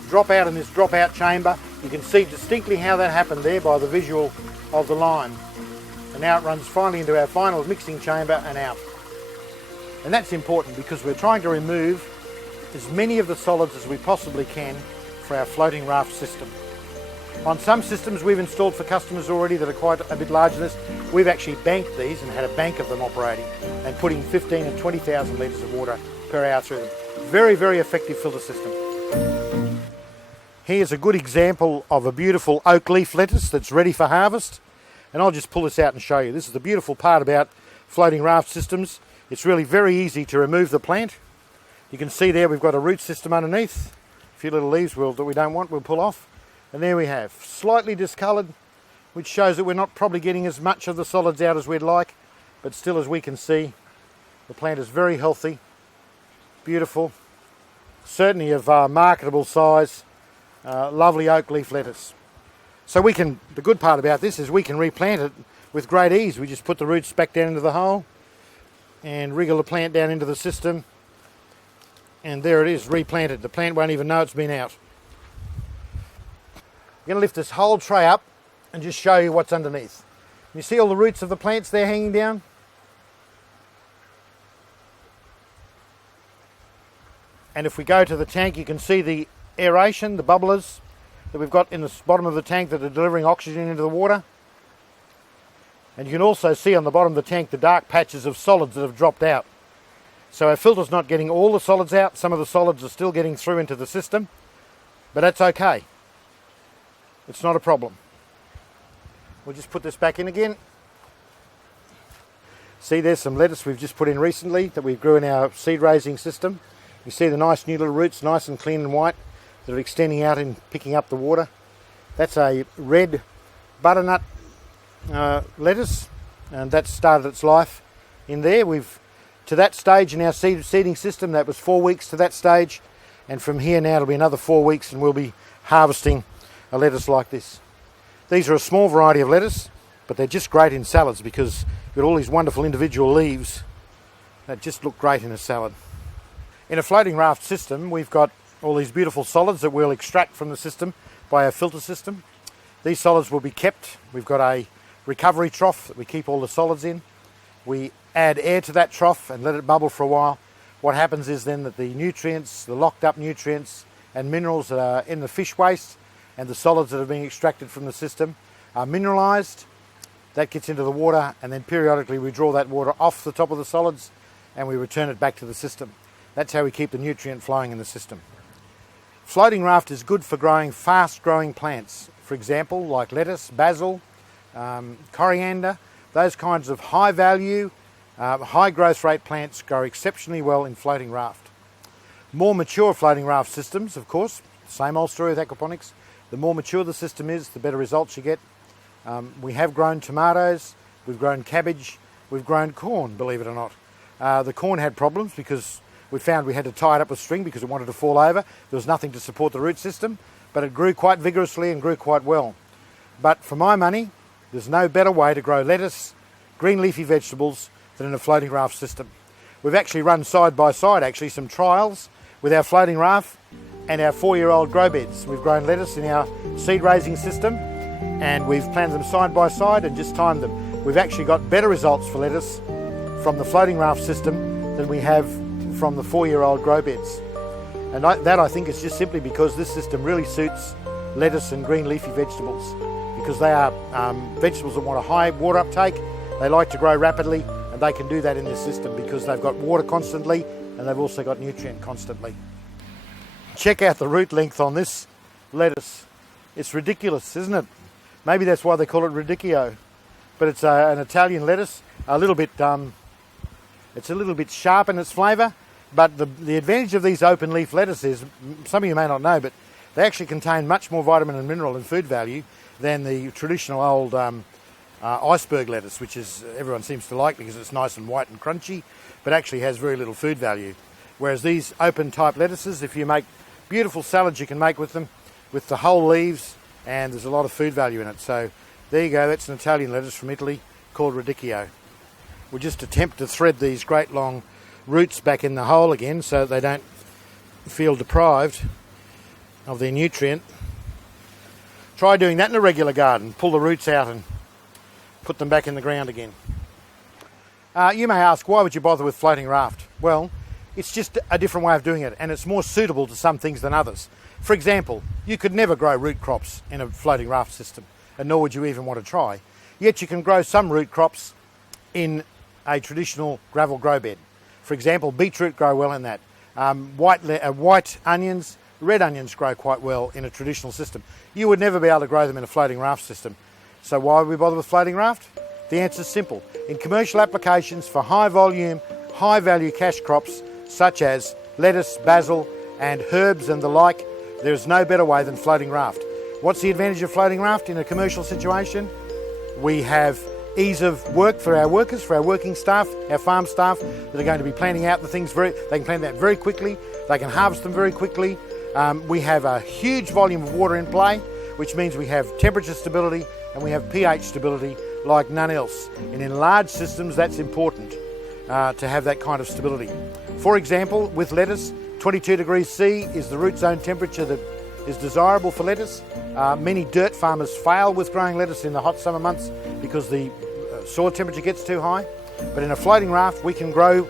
drop out in this dropout chamber. You can see distinctly how that happened there by the visual of the lime. And now it runs finally into our final mixing chamber and out. And that's important because we're trying to remove as many of the solids as we possibly can for our floating raft system. On some systems we've installed for customers already that are quite a bit larger than this, we've actually banked these and had a bank of them operating and putting 15 and 20,000 litres of water per hour through them. Very, very effective filter system. Here's a good example of a beautiful oak leaf lettuce that's ready for harvest. And I'll just pull this out and show you. This is the beautiful part about floating raft systems. It's really very easy to remove the plant. You can see there we've got a root system underneath. A few little leaves that we don't want, we'll pull off. And there we have, slightly discoloured, which shows that we're not probably getting as much of the solids out as we'd like, but still, as we can see, the plant is very healthy, beautiful, certainly of marketable size, lovely oak leaf lettuce. So the good part about this is we can replant it with great ease. We just put the roots back down into the hole and wriggle the plant down into the system, and there it is, replanted. The plant won't even know it's been out. I'm going to lift this whole tray up and just show you what's underneath. You see all the roots of the plants there hanging down? And if we go to the tank, you can see the aeration, the bubblers that we've got in the bottom of the tank that are delivering oxygen into the water. And you can also see on the bottom of the tank the dark patches of solids that have dropped out. So our filter's not getting all the solids out. Some of the solids are still getting through into the system, but that's okay. It's not a problem. We'll just put this back in again. See, there's some lettuce we've just put in recently that we grew in our seed raising system. You see the nice new little roots, nice and clean and white, that are extending out and picking up the water. That's a red butternut lettuce, and that's started its life in there. We've to that stage in our seeding system, that was 4 weeks to that stage, and from here now it'll be another 4 weeks and we'll be harvesting a lettuce like this. These are a small variety of lettuce, but they're just great in salads because you've got all these wonderful individual leaves that just look great in a salad. In a floating raft system, we've got all these beautiful solids that we'll extract from the system by our filter system. These solids will be kept. We've got a recovery trough that we keep all the solids in. We add air to that trough and let it bubble for a while. What happens is then that the nutrients, the locked up nutrients and minerals that are in the fish waste and the solids that are being extracted from the system are mineralised. That gets into the water, and then periodically we draw that water off the top of the solids and we return it back to the system. That's how we keep the nutrient flowing in the system. Floating raft is good for growing fast-growing plants. For example, like lettuce, basil, coriander, those kinds of high-value, high growth rate plants grow exceptionally well in floating raft. More mature floating raft systems, of course, same old story with aquaponics. The more mature the system is, the better results you get. We have grown tomatoes, we've grown cabbage, we've grown corn, believe it or not. The corn had problems because we found we had to tie it up with string because it wanted to fall over. There was nothing to support the root system, but it grew quite vigorously and grew quite well. But for my money, there's no better way to grow lettuce, green leafy vegetables than in a floating raft system. We've actually run side by side some trials with our floating raft and our 4-year-old grow beds. We've grown lettuce in our seed raising system and we've planted them side by side and just timed them. We've actually got better results for lettuce from the floating raft system than we have from the 4-year-old grow beds. And that I think is just simply because this system really suits lettuce and green leafy vegetables, because they are vegetables that want a high water uptake, they like to grow rapidly, and they can do that in this system because they've got water constantly and they've also got nutrient constantly. Check out the root length on this lettuce. It's ridiculous, isn't it? Maybe that's why they call it radicchio, but it's an Italian lettuce, it's a little bit sharp in its flavour, but the advantage of these open leaf lettuces, some of you may not know, but they actually contain much more vitamin and mineral and food value than the traditional old iceberg lettuce, which is everyone seems to like because it's nice and white and crunchy, but actually has very little food value. Whereas these open type lettuces, if you make beautiful salads you can make with them, with the whole leaves, and there's a lot of food value in it. So there you go, that's an Italian lettuce from Italy called radicchio. We'll just attempt to thread these great long roots back in the hole again so that they don't feel deprived of their nutrient. Try doing that in a regular garden. Pull the roots out and put them back in the ground again. You may ask, why would you bother with floating raft? Well, it's just a different way of doing it, and it's more suitable to some things than others. For example, you could never grow root crops in a floating raft system, and nor would you even want to try. Yet you can grow some root crops in a traditional gravel grow bed. For example, beetroot grow well in that. White onions, red onions grow quite well in a traditional system. You would never be able to grow them in a floating raft system. So why would we bother with floating raft? The answer is simple. In commercial applications for high volume, high value cash crops such as lettuce, basil and herbs and the like, there is no better way than floating raft. What's the advantage of floating raft in a commercial situation? We have ease of work for our workers, for our working staff, our farm staff that are going to be planting out the things they can plant that very quickly, they can harvest them very quickly. We have a huge volume of water in play, which means we have temperature stability and we have pH stability like none else. And in large systems that's important to have that kind of stability. For example, with lettuce, 22 degrees C is the root zone temperature that is desirable for lettuce. Many dirt farmers fail with growing lettuce in the hot summer months because the soil temperature gets too high. But in a floating raft we can grow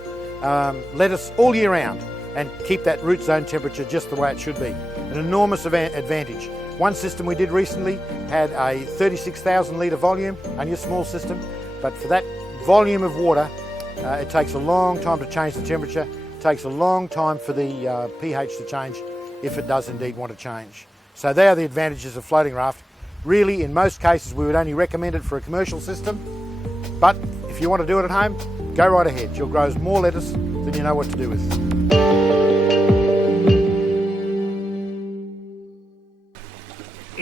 lettuce all year round and keep that root zone temperature just the way it should be. An enormous advantage. One system we did recently had a 36,000 litre volume, only a small system, but for that volume of water it takes a long time to change the temperature, it takes a long time for the pH to change if it does indeed want to change. So they are the advantages of floating raft. Really, in most cases we would only recommend it for a commercial system, but if you want to do it at home, go right ahead. You'll grow more lettuce than you know what to do with.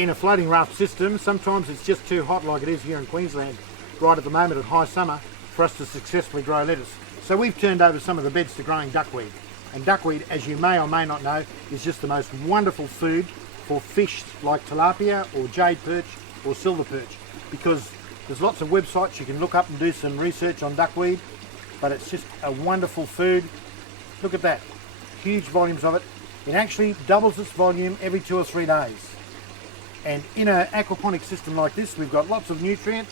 in a floating raft system, sometimes it's just too hot, like it is here in Queensland right at the moment at high summer, for us to successfully grow lettuce. So we've turned over some of the beds to growing duckweed. And duckweed, as you may or may not know, is just the most wonderful food for fish like tilapia or jade perch or silver perch, because there's lots of websites you can look up and do some research on duckweed, but it's just a wonderful food. Look at that, huge volumes of it. It actually doubles its volume every 2 or 3 days. And in an aquaponic system like this, we've got lots of nutrient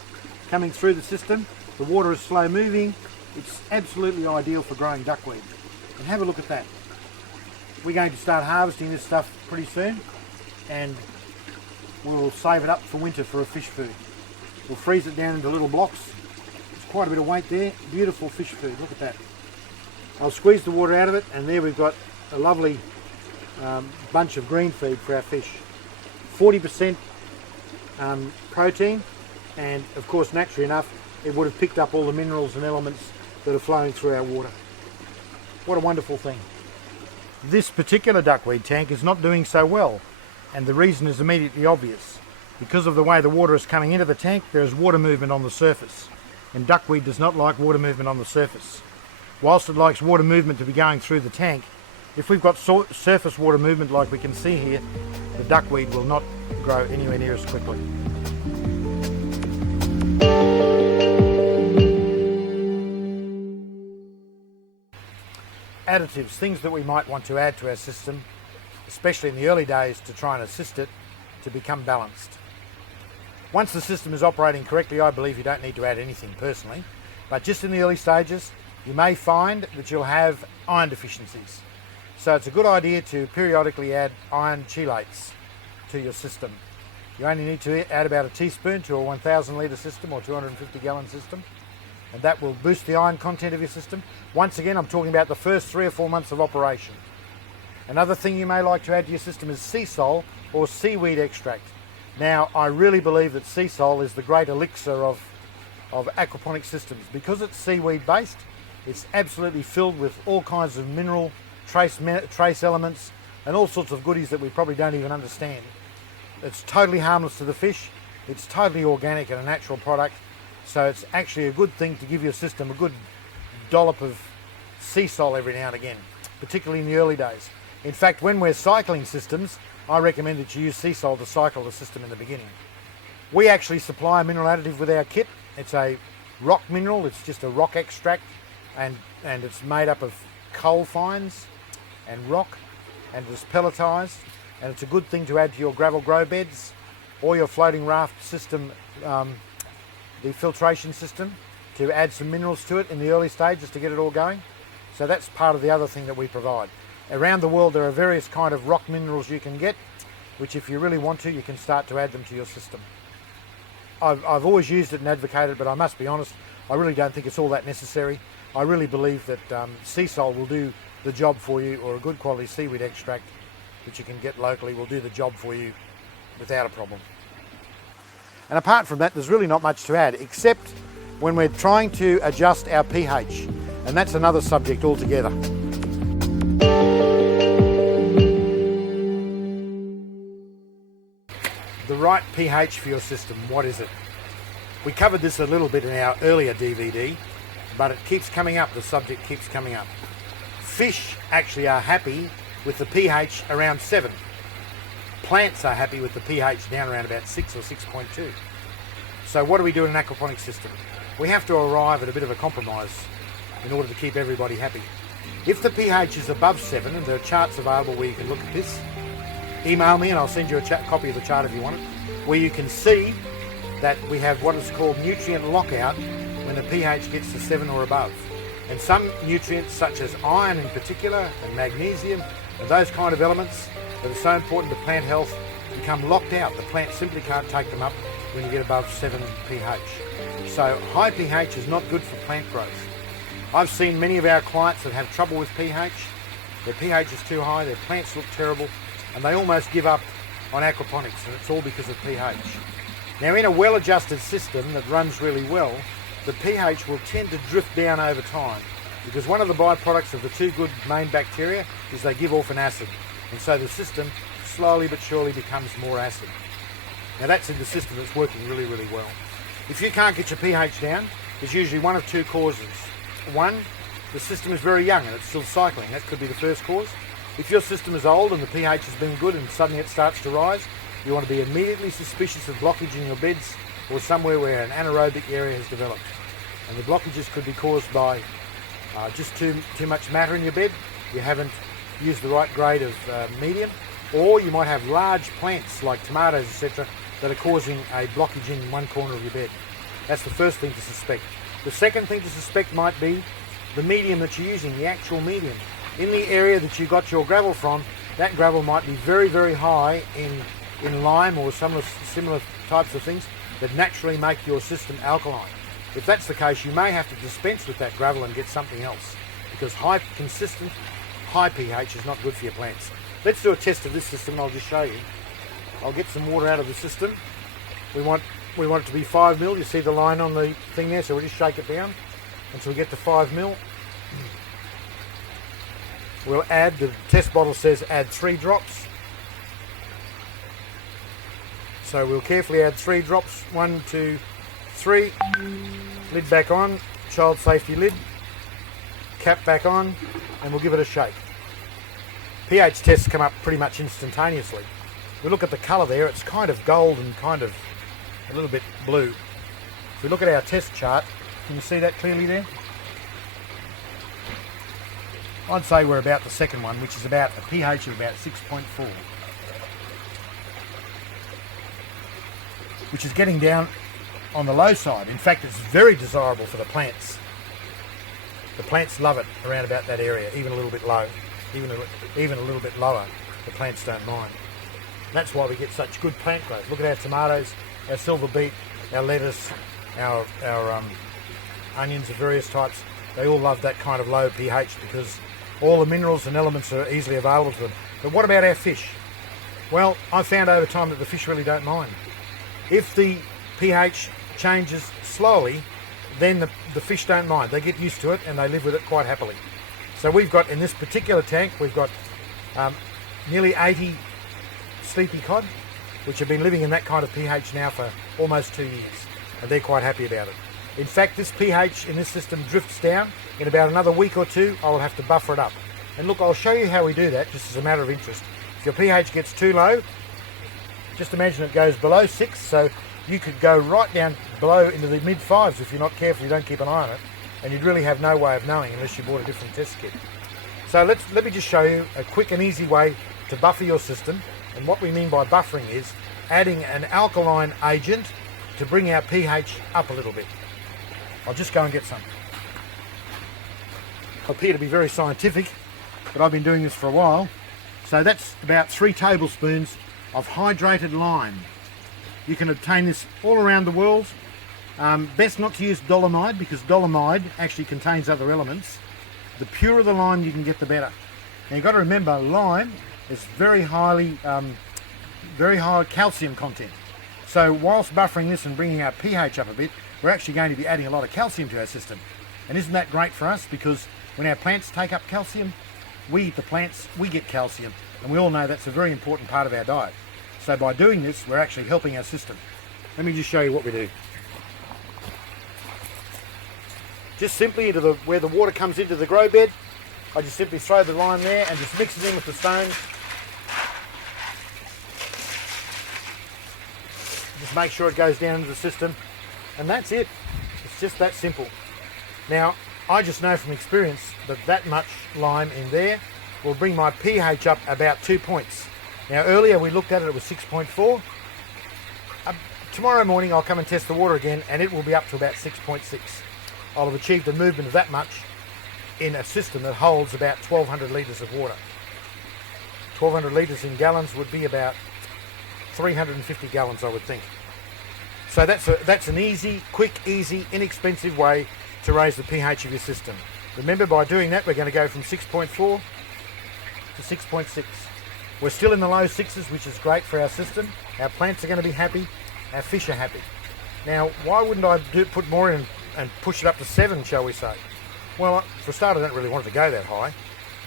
coming through the system. The water is slow moving. It's absolutely ideal for growing duckweed. And have a look at that. We're going to start harvesting this stuff pretty soon, and we'll save it up for winter for a fish food. We'll freeze it down into little blocks. There's quite a bit of weight there. Beautiful fish food, look at that. I'll squeeze the water out of it, and there we've got a lovely bunch of green feed for our fish. 40% protein, and of course, naturally enough, it would have picked up all the minerals and elements that are flowing through our water. What a wonderful thing. This particular duckweed tank is not doing so well, and the reason is immediately obvious. Because of the way the water is coming into the tank, there is water movement on the surface, and duckweed does not like water movement on the surface. Whilst it likes water movement to be going through the tank, if we've got surface water movement like we can see here, the duckweed will not grow anywhere near as quickly. Additives, things that we might want to add to our system, especially in the early days, to try and assist it to become balanced. Once the system is operating correctly, I believe you don't need to add anything personally, but just in the early stages, you may find that you'll have iron deficiencies. So it's a good idea to periodically add iron chelates to your system. You only need to add about a teaspoon to a 1,000 litre system or 250 gallon system, and that will boost the iron content of your system. Once again, I'm talking about the first 3 or 4 months of operation. Another thing you may like to add to your system is sea salt or seaweed extract. Now, I really believe that sea salt is the great elixir of aquaponic systems. Because it's seaweed based, it's absolutely filled with all kinds of mineral trace elements and all sorts of goodies that we probably don't even understand. It's totally harmless to the fish, it's totally organic and a natural product, so it's actually a good thing to give your system a good dollop of sea salt every now and again, particularly in the early days. In fact, when we're cycling systems, I recommend that you use sea salt to cycle the system in the beginning. We actually supply a mineral additive with our kit. It's a rock mineral, it's just a rock extract, and it's made up of coal fines and rock, and it's pelletized, and it's a good thing to add to your gravel grow beds or your floating raft system, the filtration system, to add some minerals to it in the early stages to get it all going. So that's part of the other thing that we provide. Around the world there are various kind of rock minerals you can get, which if you really want to, you can start to add them to your system. I've always used it and advocated, but I must be honest, I really don't think it's all that necessary. I really believe that sea salt will do the job for you, or a good quality seaweed extract that you can get locally will do the job for you without a problem. And apart from that, there's really not much to add, except when we're trying to adjust our pH, and that's another subject altogether. The right pH for your system, what is it? We covered this a little bit in our earlier DVD, but it keeps coming up, the subject keeps coming up. Fish actually are happy with the pH around 7. Plants are happy with the pH down around about 6 or 6.2. So what do we do in an aquaponic system? We have to arrive at a bit of a compromise in order to keep everybody happy. If the pH is above 7, and there are charts available where you can look at this, email me and I'll send you a copy of the chart if you want it, where you can see that we have what is called nutrient lockout when the pH gets to 7 or above. And some nutrients, such as iron in particular, and magnesium, and those kind of elements that are so important to plant health, become locked out. The plant simply can't take them up when you get above 7 pH. So high pH is not good for plant growth. I've seen many of our clients that have trouble with pH. Their pH is too high, their plants look terrible, and they almost give up on aquaponics, and it's all because of pH. Now, in a well-adjusted system that runs really well, the pH will tend to drift down over time, because one of the byproducts of the 2 good main bacteria is they give off an acid, and so the system slowly but surely becomes more acid. Now that's in the system that's working really, really well. If you can't get your pH down, there's usually one of two causes. One, the system is very young and it's still cycling. That could be the first cause. If your system is old and the pH has been good and suddenly it starts to rise, you want to be immediately suspicious of blockage in your beds or somewhere where an anaerobic area has developed. And the blockages could be caused by just too much matter in your bed, you haven't used the right grade of medium, or you might have large plants like tomatoes, etc., that are causing a blockage in one corner of your bed. That's the first thing to suspect. The second thing to suspect might be the medium that you're using, the actual medium. In the area that you got your gravel from, that gravel might be very, very high in lime or some of similar types of things that naturally make your system alkaline. If that's the case, you may have to dispense with that gravel and get something else, because consistent high pH is not good for your plants. Let's do a test of this system and I'll just show you. I'll get some water out of the system. We want it to be 5 mil. You see the line on the thing there, so we'll just shake it down until we get to 5 mil. We'll add, the test bottle says add 3 drops. So we'll carefully add 3 drops, 1, 2, 3. Lid back on, child safety lid. Cap back on, and we'll give it a shake. pH tests come up pretty much instantaneously. We look at the colour there, it's kind of gold and kind of a little bit blue. If we look at our test chart, can you see that clearly there? I'd say we're about the second one, which is about a pH of about 6.4. Which is getting down on the low side. In fact, it's very desirable for the plants. The plants love it around about that area, even a little bit low, even a little bit lower. The plants don't mind. That's why we get such good plant growth. Look at our tomatoes, our silver beet, our lettuce, our onions of various types. They all love that kind of low pH because all the minerals and elements are easily available to them. But what about our fish? Well, I've found over time that the fish really don't mind. If the pH changes slowly, then the fish don't mind. They get used to it and they live with it quite happily. So we've got, in this particular tank, we've got nearly 80 sleepy cod, which have been living in that kind of pH now for almost 2 years, and they're quite happy about it. In fact, this pH in this system drifts down. In about another week or two, I will have to buffer it up. And look, I'll show you how we do that, just as a matter of interest. If your pH gets too low, just imagine it goes below 6, so you could go right down below into the mid-5s if you're not careful, you don't keep an eye on it, and you'd really have no way of knowing unless you bought a different test kit. So let me just show you a quick and easy way to buffer your system. And what we mean by buffering is adding an alkaline agent to bring our pH up a little bit. I'll just go and get some. I appear to be very scientific, but I've been doing this for a while. So that's about 3 tablespoons of hydrated lime. You can obtain this all around the world. Best not to use dolomite because dolomite actually contains other elements. The purer the lime you can get, the better. Now you've got to remember, lime is very high calcium content. So whilst buffering this and bringing our pH up a bit, we're actually going to be adding a lot of calcium to our system. And isn't that great for us? Because when our plants take up calcium, the plants, we get calcium. And we all know that's a very important part of our diet. So by doing this, we're actually helping our system. Let me just show you what we do. Just simply into where the water comes into the grow bed, I just simply throw the lime there and just mix it in with the stones. Just make sure it goes down into the system, and that's it. It's just that simple. Now, I just know from experience that much lime in there will bring my pH up about 2 points. Now, earlier we looked at it, it was 6.4. Tomorrow morning I'll come and test the water again, and it will be up to about 6.6. I'll have achieved a movement of that much in a system that holds about 1,200 litres of water. 1,200 litres in gallons would be about 350 gallons, I would think. So that's an easy, quick, easy, inexpensive way to raise the pH of your system. Remember, by doing that, we're going to go from 6.4 to 6.6. We're still in the low 6s, which is great for our system. Our plants are going to be happy. Our fish are happy. Now, why wouldn't I put more in and push it up to 7, shall we say? Well, for a start, I don't really want it to go that high,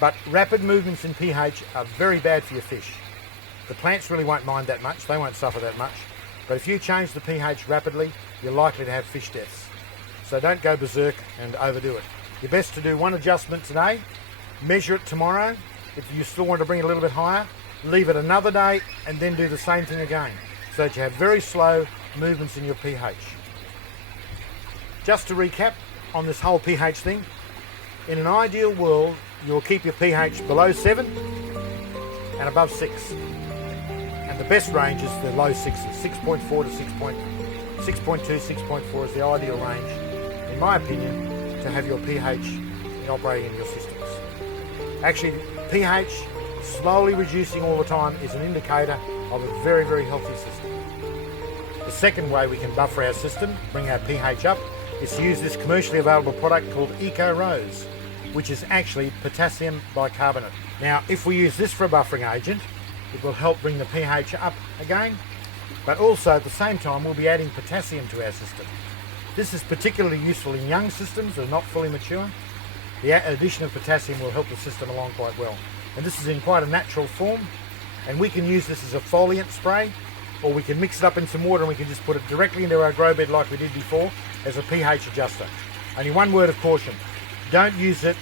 but rapid movements in pH are very bad for your fish. The plants really won't mind that much, they won't suffer that much, But if you change the pH rapidly, you're likely to have fish deaths. So don't go berserk and overdo it. You're best to do one adjustment today, measure it tomorrow. If you still want to bring it a little bit higher, leave it another day and then do the same thing again, so that you have very slow movements in your pH. Just to recap on this whole pH thing, in an ideal world, you'll keep your pH below 7 and above 6. And the best range is the low 6s, 6.4 to 6.2, 6.4 is the ideal range, in my opinion, to have your pH operating in your systems. Actually, pH slowly reducing all the time is an indicator of a very, very healthy system. The second way we can buffer our system, bring our pH up, is to use this commercially available product called Eco Rose, which is actually potassium bicarbonate. Now, if we use this for a buffering agent, it will help bring the pH up again, but also at the same time we'll be adding potassium to our system. This is particularly useful in young systems that are not fully mature. The addition of potassium will help the system along quite well. And this is in quite a natural form, and we can use this as a foliant spray, or we can mix it up in some water and we can just put it directly into our grow bed like we did before as a pH adjuster. Only one word of caution, don't use it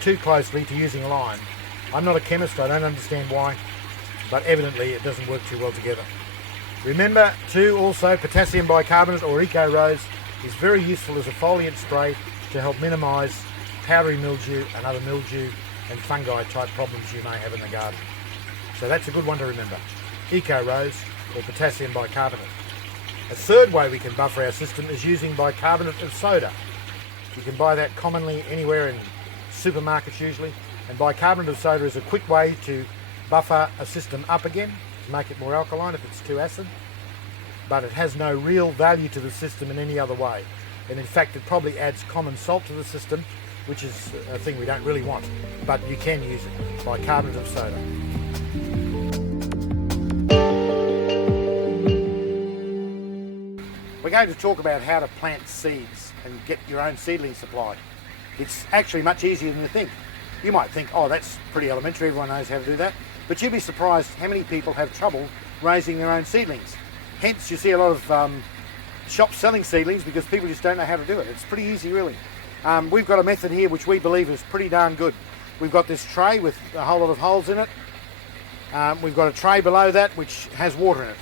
too closely to using lime. I'm not a chemist, I don't understand why, but evidently it doesn't work too well together. Remember too, also potassium bicarbonate or Eco Rose is very useful as a foliant spray to help minimise powdery mildew and other mildew and fungi type problems you may have in the garden. So that's a good one to remember. Eco Rose or potassium bicarbonate. A third way we can buffer our system is using bicarbonate of soda. You can buy that commonly anywhere in supermarkets usually, and bicarbonate of soda is a quick way to buffer a system up again, to make it more alkaline if it's too acid, but it has no real value to the system in any other way. And in fact it probably adds common salt to the system, which is a thing we don't really want, but you can use it, bicarbonate of soda. We're going to talk about how to plant seeds and get your own seedling supply. It's actually much easier than you think. You might think, oh, that's pretty elementary, everyone knows how to do that, but you'd be surprised how many people have trouble raising their own seedlings. Hence you see a lot of shops selling seedlings because people just don't know how to do it. It's pretty easy really. We've got a method here which we believe is pretty darn good. We've got this tray with a whole lot of holes in it. We've got a tray below that which has water in it.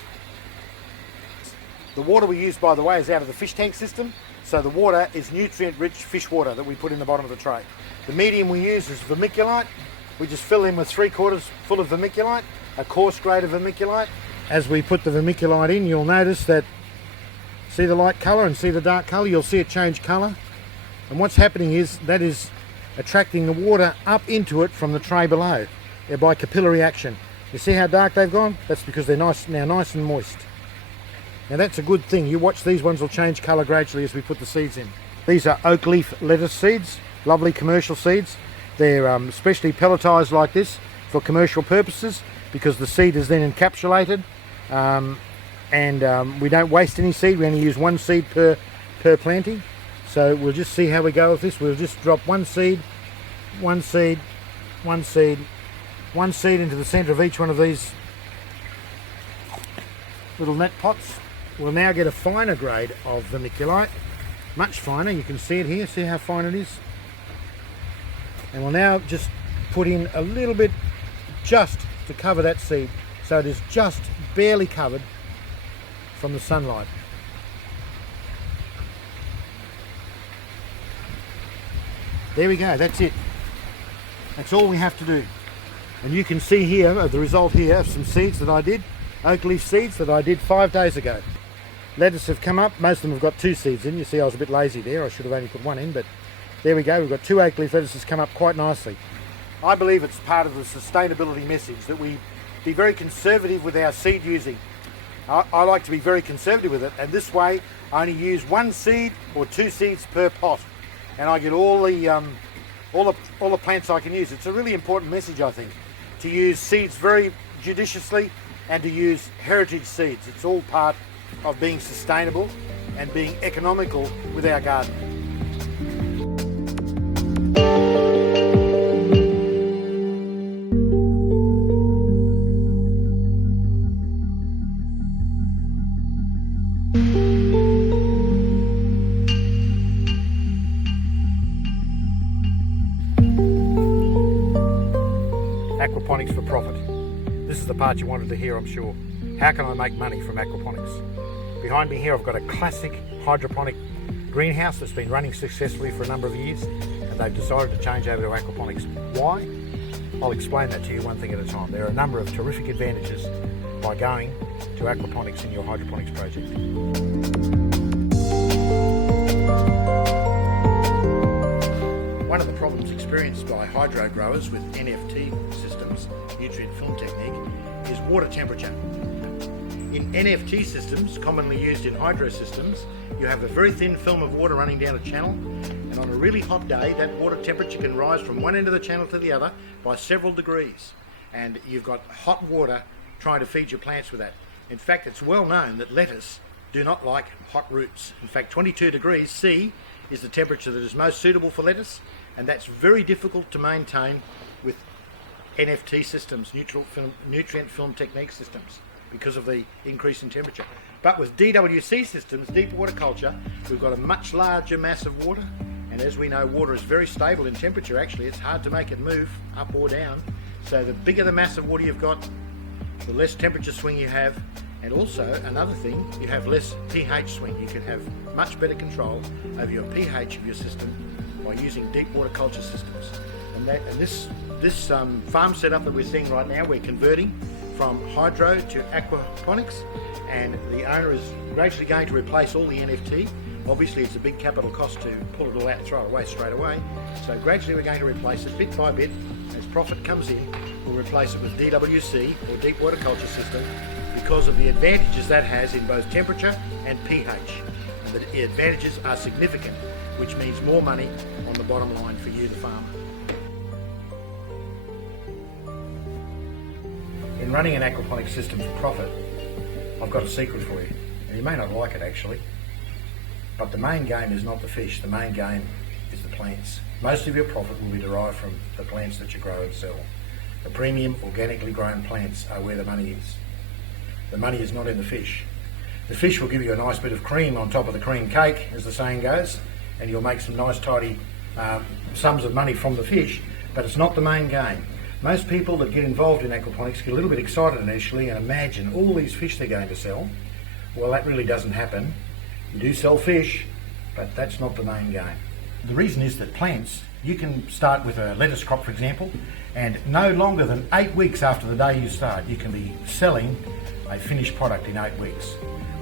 The water we use, by the way, is out of the fish tank system, so the water is nutrient-rich fish water that we put in the bottom of the tray. The medium we use is vermiculite. We just fill in with 3/4 full of vermiculite, a coarse grade of vermiculite. As we put the vermiculite in, you'll notice that, see the light colour and see the dark colour, you'll see it change colour. And what's happening is that is attracting the water up into it from the tray below by capillary action. You see how dark they've gone? That's because they're now nice and moist. Now that's a good thing. You watch, these ones will change colour gradually as we put the seeds in. These are oak leaf lettuce seeds, lovely commercial seeds. They're specially pelletised like this for commercial purposes because the seed is then encapsulated and we don't waste any seed. We only use one seed per planting. So we'll just see how we go with this. We'll just drop one seed, one seed, one seed, one seed into the centre of each one of these little net pots. We'll now get a finer grade of vermiculite, much finer. You can see it here, see how fine it is. And we'll now just put in a little bit just to cover that seed, so it is just barely covered from the sunlight. There we go, that's it. That's all we have to do. And you can see here the result here of some seeds that I did, oak leaf seeds that I did 5 days ago. Lettuce have come up, most of them have got 2 seeds in. You see I was a bit lazy there, I should have only put 1 in, but there we go, we've got 2 oak leaf lettuces come up quite nicely. I believe it's part of the sustainability message that we be very conservative with our seed using. I like to be very conservative with it, and this way I only use 1 seed or 2 seeds per pot, and I get all the plants I can use. It's a really important message, I think, to use seeds very judiciously and to use heritage seeds. It's all part of being sustainable and being economical with our garden. profit. This is the part you wanted to hear, I'm sure. How can I make money from aquaponics? Behind me here I've got a classic hydroponic greenhouse that's been running successfully for a number of years, and they've decided to change over to aquaponics. Why? I'll explain that to you one thing at a time. There are a number of terrific advantages by going to aquaponics in your hydroponics project. One of the problems experienced by hydro growers with NFT systems, nutrient film technique, is water temperature. In NFT systems, commonly used in hydro systems, you have a very thin film of water running down a channel, and on a really hot day that water temperature can rise from one end of the channel to the other by several degrees, and you've got hot water trying to feed your plants with that. In fact, it's well known that lettuce do not like hot roots. In fact, 22 degrees C is the temperature that is most suitable for lettuce, and that's very difficult to maintain with NFT systems, nutrient film technique systems, because of the increase in temperature. But with DWC systems, deep water culture, we've got a much larger mass of water, and as we know, water is very stable in temperature. Actually, it's hard to make it move up or down. So the bigger the mass of water you've got, the less temperature swing you have, and also another thing, you have less pH swing. You can have much better control over your pH of your system by using deep water culture systems. And this farm setup that we're seeing right now, we're converting from hydro to aquaponics, and the owner is gradually going to replace all the NFT. Obviously it's a big capital cost to pull it all out and throw it away straight away, so gradually we're going to replace it bit by bit. As profit comes in, we'll replace it with DWC or deep water culture system, because of the advantages that has in both temperature and pH. And the advantages are significant, which means more money on the bottom line for you, the farmer. In running an aquaponic system for profit, I've got a secret for you. And you may not like it actually, but the main game is not the fish, the main game is the plants. Most of your profit will be derived from the plants that you grow and sell. The premium organically grown plants are where the money is. The money is not in the fish. The fish will give you a nice bit of cream on top of the cream cake, as the saying goes, and you'll make some nice tidy sums of money from the fish, but it's not the main game. Most people that get involved in aquaponics get a little bit excited initially and imagine all these fish they're going to sell. Well, that really doesn't happen. You do sell fish, but that's not the main game. The reason is that plants, you can start with a lettuce crop, for example, and no longer than 8 weeks after the day you start, you can be selling a finished product in 8 weeks.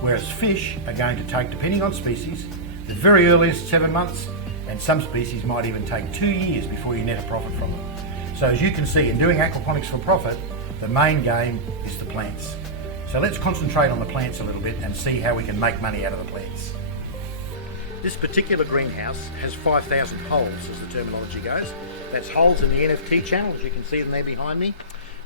Whereas fish are going to take, depending on species, the very earliest 7 months, and some species might even take 2 years before you net a profit from them. So as you can see, in doing aquaponics for profit, the main game is the plants. So let's concentrate on the plants a little bit and see how we can make money out of the plants. This particular greenhouse has 5,000 holes, as the terminology goes. That's holes in the NFT channel, as you can see them there behind me.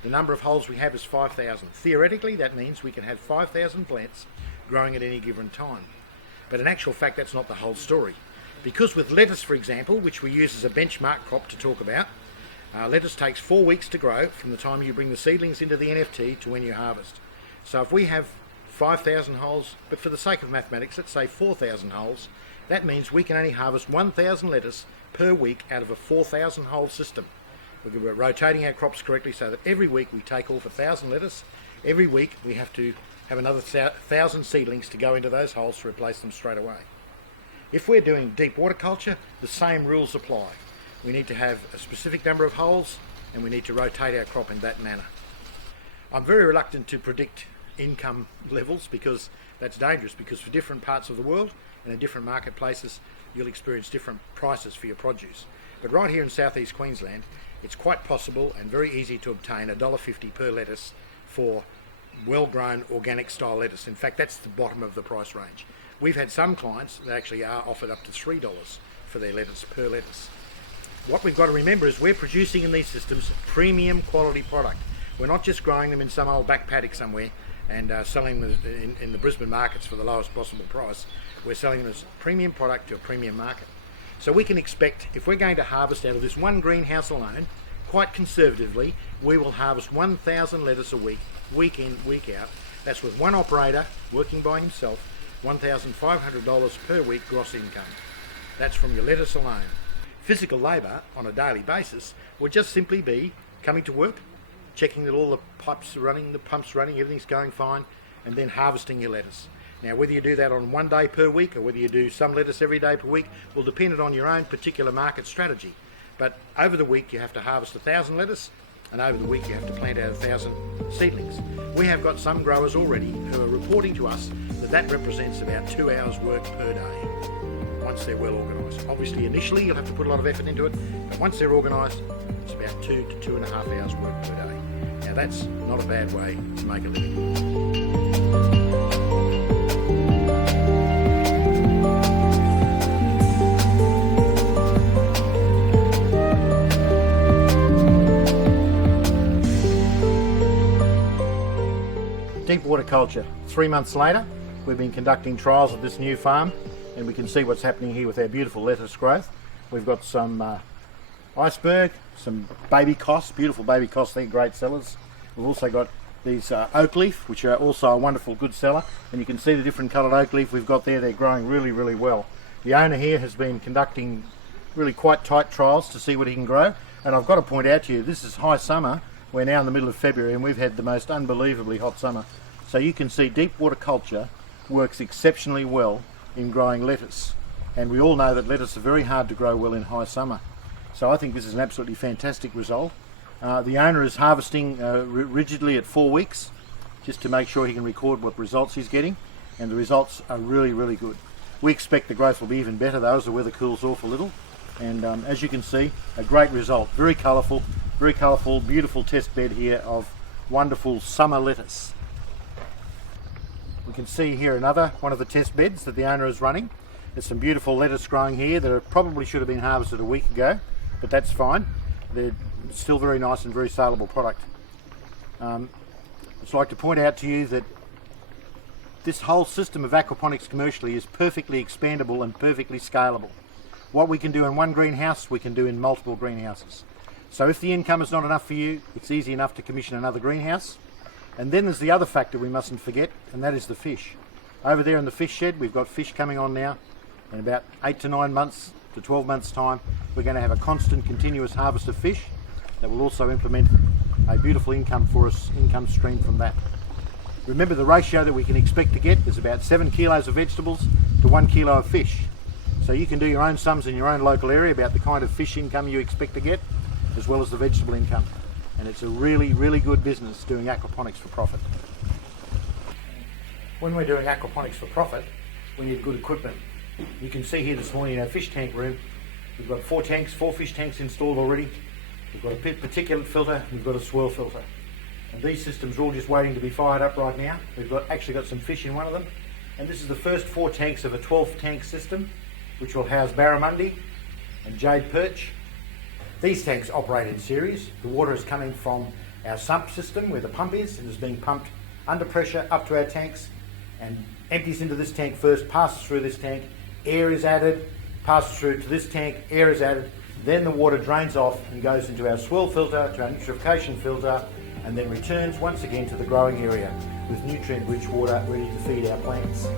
The number of holes we have is 5,000. Theoretically, that means we can have 5,000 plants growing at any given time. But in actual fact, that's not the whole story. Because with lettuce, for example, which we use as a benchmark crop to talk about, lettuce takes 4 weeks to grow from the time you bring the seedlings into the NFT to when you harvest. So if we have 5,000 holes, but for the sake of mathematics, let's say 4,000 holes, that means we can only harvest 1,000 lettuce per week out of a 4,000 hole system. We're rotating our crops correctly so that every week we take off 1,000 lettuce. Every week we have to have another 1,000 seedlings to go into those holes to replace them straight away. If we're doing deep water culture, the same rules apply. We need to have a specific number of holes and we need to rotate our crop in that manner. I'm very reluctant to predict income levels because that's dangerous, because for different parts of the world and in different marketplaces you'll experience different prices for your produce. But right here in southeast Queensland, it's quite possible and very easy to obtain $1.50 per lettuce for well-grown organic style lettuce. In fact, that's the bottom of the price range. We've had some clients that actually are offered up to $3 for their lettuce per lettuce. What we've got to remember is we're producing in these systems premium quality product. We're not just growing them in some old back paddock somewhere and selling them in the Brisbane markets for the lowest possible price. We're selling them as premium product to a premium market. So we can expect, if we're going to harvest out of this one greenhouse alone, quite conservatively, we will harvest 1,000 lettuce a week, week in, week out. That's with one operator working by himself, $1,500 per week gross income. That's from your lettuce alone. Physical labour on a daily basis would just simply be coming to work, checking that all the pipes are running, the pump's running, everything's going fine, and then harvesting your lettuce. Now, whether you do that on 1 day per week or whether you do some lettuce every day per week will depend on your own particular market strategy. But over the week you have to harvest 1,000 lettuce, and over the week you have to plant out 1,000 seedlings. We have got some growers already who are reporting to us that that represents about 2 hours work per day once they're well organised. Obviously initially you'll have to put a lot of effort into it, but once they're organised it's about 2 to 2.5 hours work per day. Now that's not a bad way to make a living. Deep water culture. 3 months later, we've been conducting trials at this new farm, and we can see what's happening here with our beautiful lettuce growth. We've got some iceberg, some baby cos, beautiful baby cos, they're great sellers. We've also got these oak leaf, which are also a wonderful good seller, and you can see the different coloured oak leaf we've got there. They're growing really, really well. The owner here has been conducting really quite tight trials to see what he can grow, and I've got to point out to you, this is high summer. We're now in the middle of February and we've had the most unbelievably hot summer. So you can see deep water culture works exceptionally well in growing lettuce. And we all know that lettuce are very hard to grow well in high summer. So I think this is an absolutely fantastic result. The owner is harvesting rigidly at 4 weeks, just to make sure he can record what results he's getting. And the results are really, really good. We expect the growth will be even better though as the weather cools off a little. And as you can see, a great result. Very colourful, beautiful test bed here of wonderful summer lettuce. We can see here another one of the test beds that the owner is running. There's some beautiful lettuce growing here that probably should have been harvested a week ago, but that's fine. They're still very nice and very saleable product. I'd just like to point out to you that this whole system of aquaponics commercially is perfectly expandable and perfectly scalable. What we can do in one greenhouse, we can do in multiple greenhouses. So if the income is not enough for you, it's easy enough to commission another greenhouse. And then there's the other factor we mustn't forget, and that is the fish. Over there in the fish shed, we've got fish coming on now. In about 8 to 9 months to 12 months time, we're going to have a constant, continuous harvest of fish that will also implement a beautiful income stream from that. Remember, the ratio that we can expect to get is about 7 kilos of vegetables to 1 kilo of fish. So you can do your own sums in your own local area about the kind of fish income you expect to get, as well as the vegetable income. And it's a really, really good business doing aquaponics for profit. When we're doing aquaponics for profit, we need good equipment. You can see here this morning in our fish tank room, we've got 4 fish tanks installed already. We've got a particulate filter, we've got a swirl filter. And these systems are all just waiting to be fired up right now. We've actually got some fish in one of them. And this is the first 4 tanks of a 12 tank system, which will house barramundi and jade perch. These tanks operate in series. The water is coming from our sump system where the pump is and is being pumped under pressure up to our tanks and empties into this tank first, passes through this tank, air is added, passes through to this tank, air is added, then the water drains off and goes into our swirl filter, to our nitrification filter, and then returns once again to the growing area with nutrient-rich water ready to feed our plants.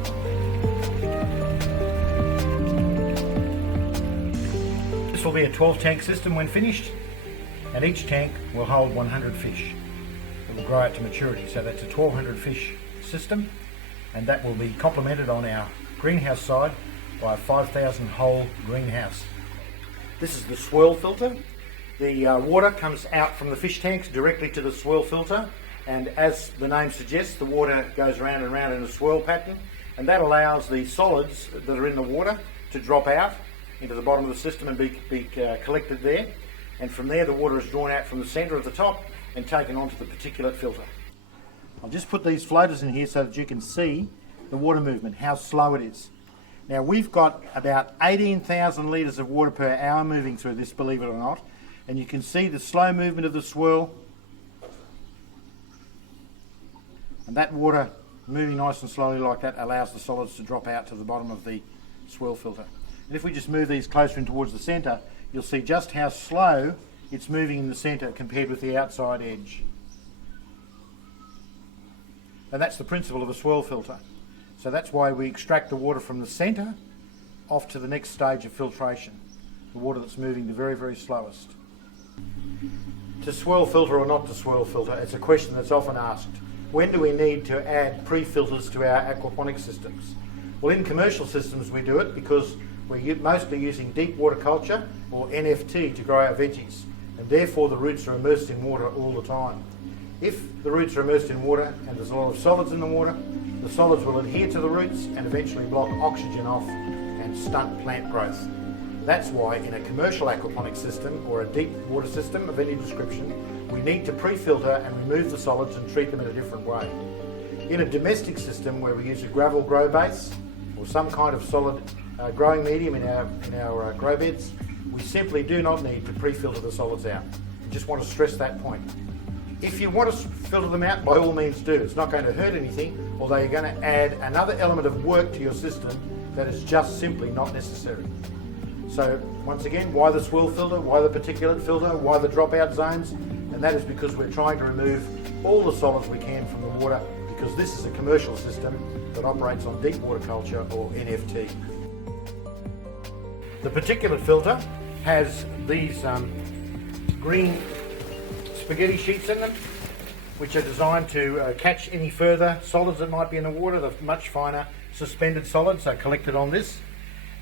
This will be a 12 tank system when finished, and each tank will hold 100 fish. It will grow out to maturity, so that's a 1200 fish system, and that will be complemented on our greenhouse side by a 5,000 hole greenhouse. This is the swirl filter. The water comes out from the fish tanks directly to the swirl filter, and as the name suggests, the water goes around and around in a swirl pattern, and that allows the solids that are in the water to drop out into the bottom of the system and be collected there, and from there the water is drawn out from the centre of the top and taken onto the particulate filter. I'll just put these floaters in here so that you can see the water movement, how slow it is. Now we've got about 18,000 litres of water per hour moving through this, believe it or not, and you can see the slow movement of the swirl, and that water moving nice and slowly like that allows the solids to drop out to the bottom of the swirl filter. And if we just move these closer in towards the centre, you'll see just how slow it's moving in the centre compared with the outside edge. And that's the principle of a swirl filter. So that's why we extract the water from the centre off to the next stage of filtration, the water that's moving the very, very slowest. To swirl filter or not to swirl filter, it's a question that's often asked. When do we need to add pre-filters to our aquaponic systems? Well, in commercial systems we do it because we're mostly using deep water culture or NFT to grow our veggies, and therefore the roots are immersed in water all the time. If the roots are immersed in water and there's a lot of solids in the water, the solids will adhere to the roots and eventually block oxygen off and stunt plant growth. That's why in a commercial aquaponic system or a deep water system of any description, we need to pre-filter and remove the solids and treat them in a different way. In a domestic system where we use a gravel grow base or some kind of solid growing medium in our grow beds, we simply do not need to pre-filter the solids out. I just want to stress that point. If you want to filter them out, by all means do. It's not going to hurt anything, although you're going to add another element of work to your system that is just simply not necessary. So once again, why the swirl filter, why the particulate filter, why the dropout zones? And that is because we're trying to remove all the solids we can from the water, because this is a commercial system that operates on deep water culture or NFT. The particulate filter has these green spaghetti sheets in them, which are designed to catch any further solids that might be in the water. The much finer suspended solids are collected on this,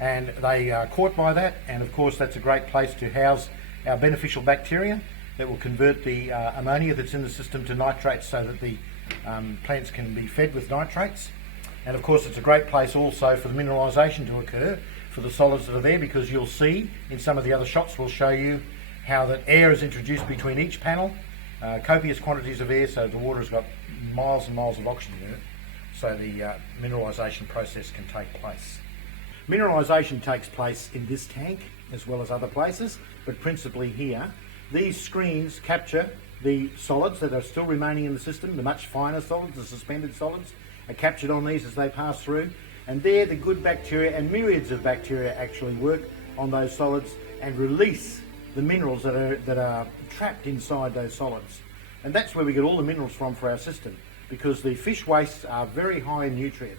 and they are caught by that, and of course that's a great place to house our beneficial bacteria that will convert the ammonia that's in the system to nitrates so that the plants can be fed with nitrates. And of course it's a great place also for the mineralisation to occur for the solids that are there, because you'll see in some of the other shots we'll show you how that air is introduced between each panel, copious quantities of air, so the water's got miles and miles of oxygen in it, so the mineralisation process can take place. Mineralisation takes place in this tank as well as other places, but principally here. These screens capture the solids that are still remaining in the system, the much finer solids, the suspended solids, are captured on these as they pass through, and there the good bacteria and myriads of bacteria actually work on those solids and release the minerals that are trapped inside those solids. And that's where we get all the minerals from for our system, because the fish wastes are very high in nutrient,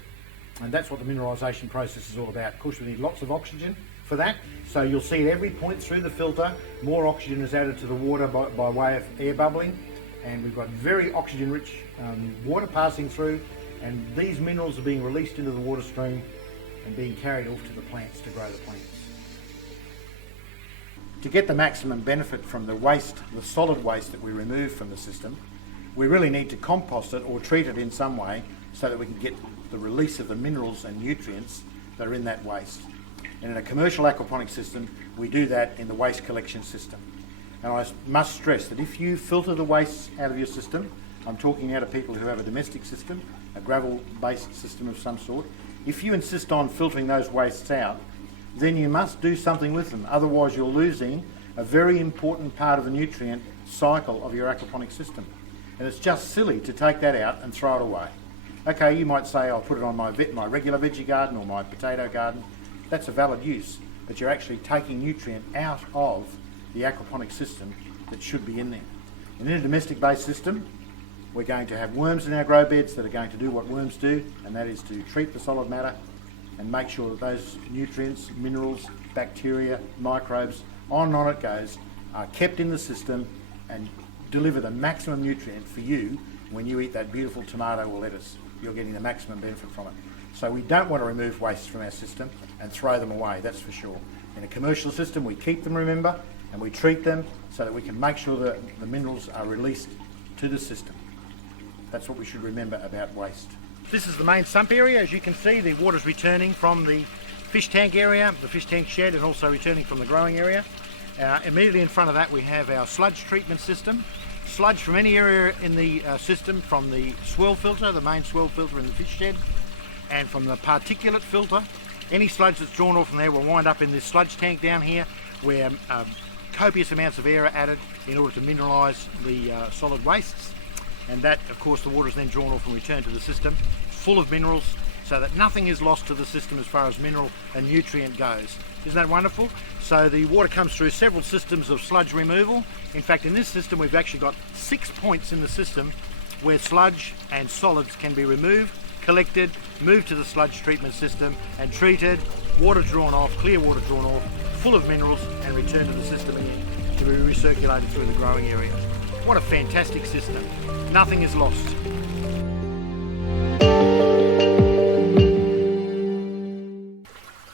and that's what the mineralisation process is all about. Of course we need lots of oxygen for that, so you'll see at every point through the filter more oxygen is added to the water by way of air bubbling, and we've got very oxygen rich water passing through, and these minerals are being released into the water stream and being carried off to the plants to grow the plants. To get the maximum benefit from the waste, the solid waste that we remove from the system, we really need to compost it or treat it in some way so that we can get the release of the minerals and nutrients that are in that waste. And in a commercial aquaponic system, we do that in the waste collection system. And I must stress that if you filter the waste out of your system, I'm talking now to people who have a domestic system, a gravel-based system of some sort, if you insist on filtering those wastes out, then you must do something with them. Otherwise you're losing a very important part of the nutrient cycle of your aquaponic system. And it's just silly to take that out and throw it away. Okay, you might say I'll put it on my regular veggie garden or my potato garden. That's a valid use, but you're actually taking nutrient out of the aquaponic system that should be in there. And in a domestic based system, we're going to have worms in our grow beds that are going to do what worms do, and that is to treat the solid matter and make sure that those nutrients, minerals, bacteria, microbes, on and on it goes, are kept in the system and deliver the maximum nutrient for you when you eat that beautiful tomato or lettuce. You're getting the maximum benefit from it. So we don't want to remove wastes from our system and throw them away, that's for sure. In a commercial system we keep them, remember, and we treat them so that we can make sure that the minerals are released to the system. That's what we should remember about waste. This is the main sump area. As you can see, the water's returning from the fish tank area, the fish tank shed, and also returning from the growing area. Immediately in front of that we have our sludge treatment system. Sludge from any area in the system, from the swirl filter, the main swirl filter in the fish shed, and from the particulate filter. Any sludge that's drawn off from there will wind up in this sludge tank down here, where copious amounts of air are added in order to mineralise the solid wastes. And that, of course, the water is then drawn off and returned to the system, full of minerals, so that nothing is lost to the system as far as mineral and nutrient goes. Isn't that wonderful? So the water comes through several systems of sludge removal. In fact, in this system we've actually got 6 points in the system where sludge and solids can be removed, collected, moved to the sludge treatment system and treated, water drawn off, clear water drawn off, full of minerals, and returned to the system again to be recirculated through the growing area. What a fantastic system. Nothing is lost.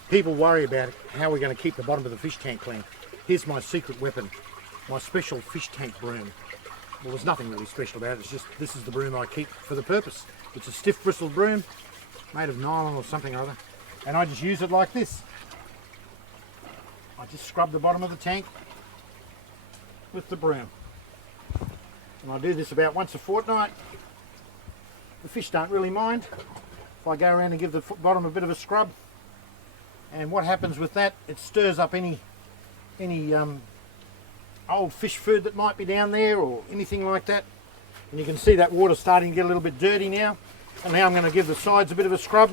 People worry about how we're going to keep the bottom of the fish tank clean. Here's my secret weapon, my special fish tank broom. Well, there's nothing really special about it, it's just this is the broom I keep for the purpose. It's a stiff bristled broom, made of nylon or something or other, and I just use it like this. I just scrub the bottom of the tank with the broom. And I do this about once a fortnight. The fish don't really mind if I go around and give the bottom a bit of a scrub. And what happens with that, it stirs up any old fish food that might be down there or anything like that. And you can see that water starting to get a little bit dirty now. And now I'm going to give the sides a bit of a scrub.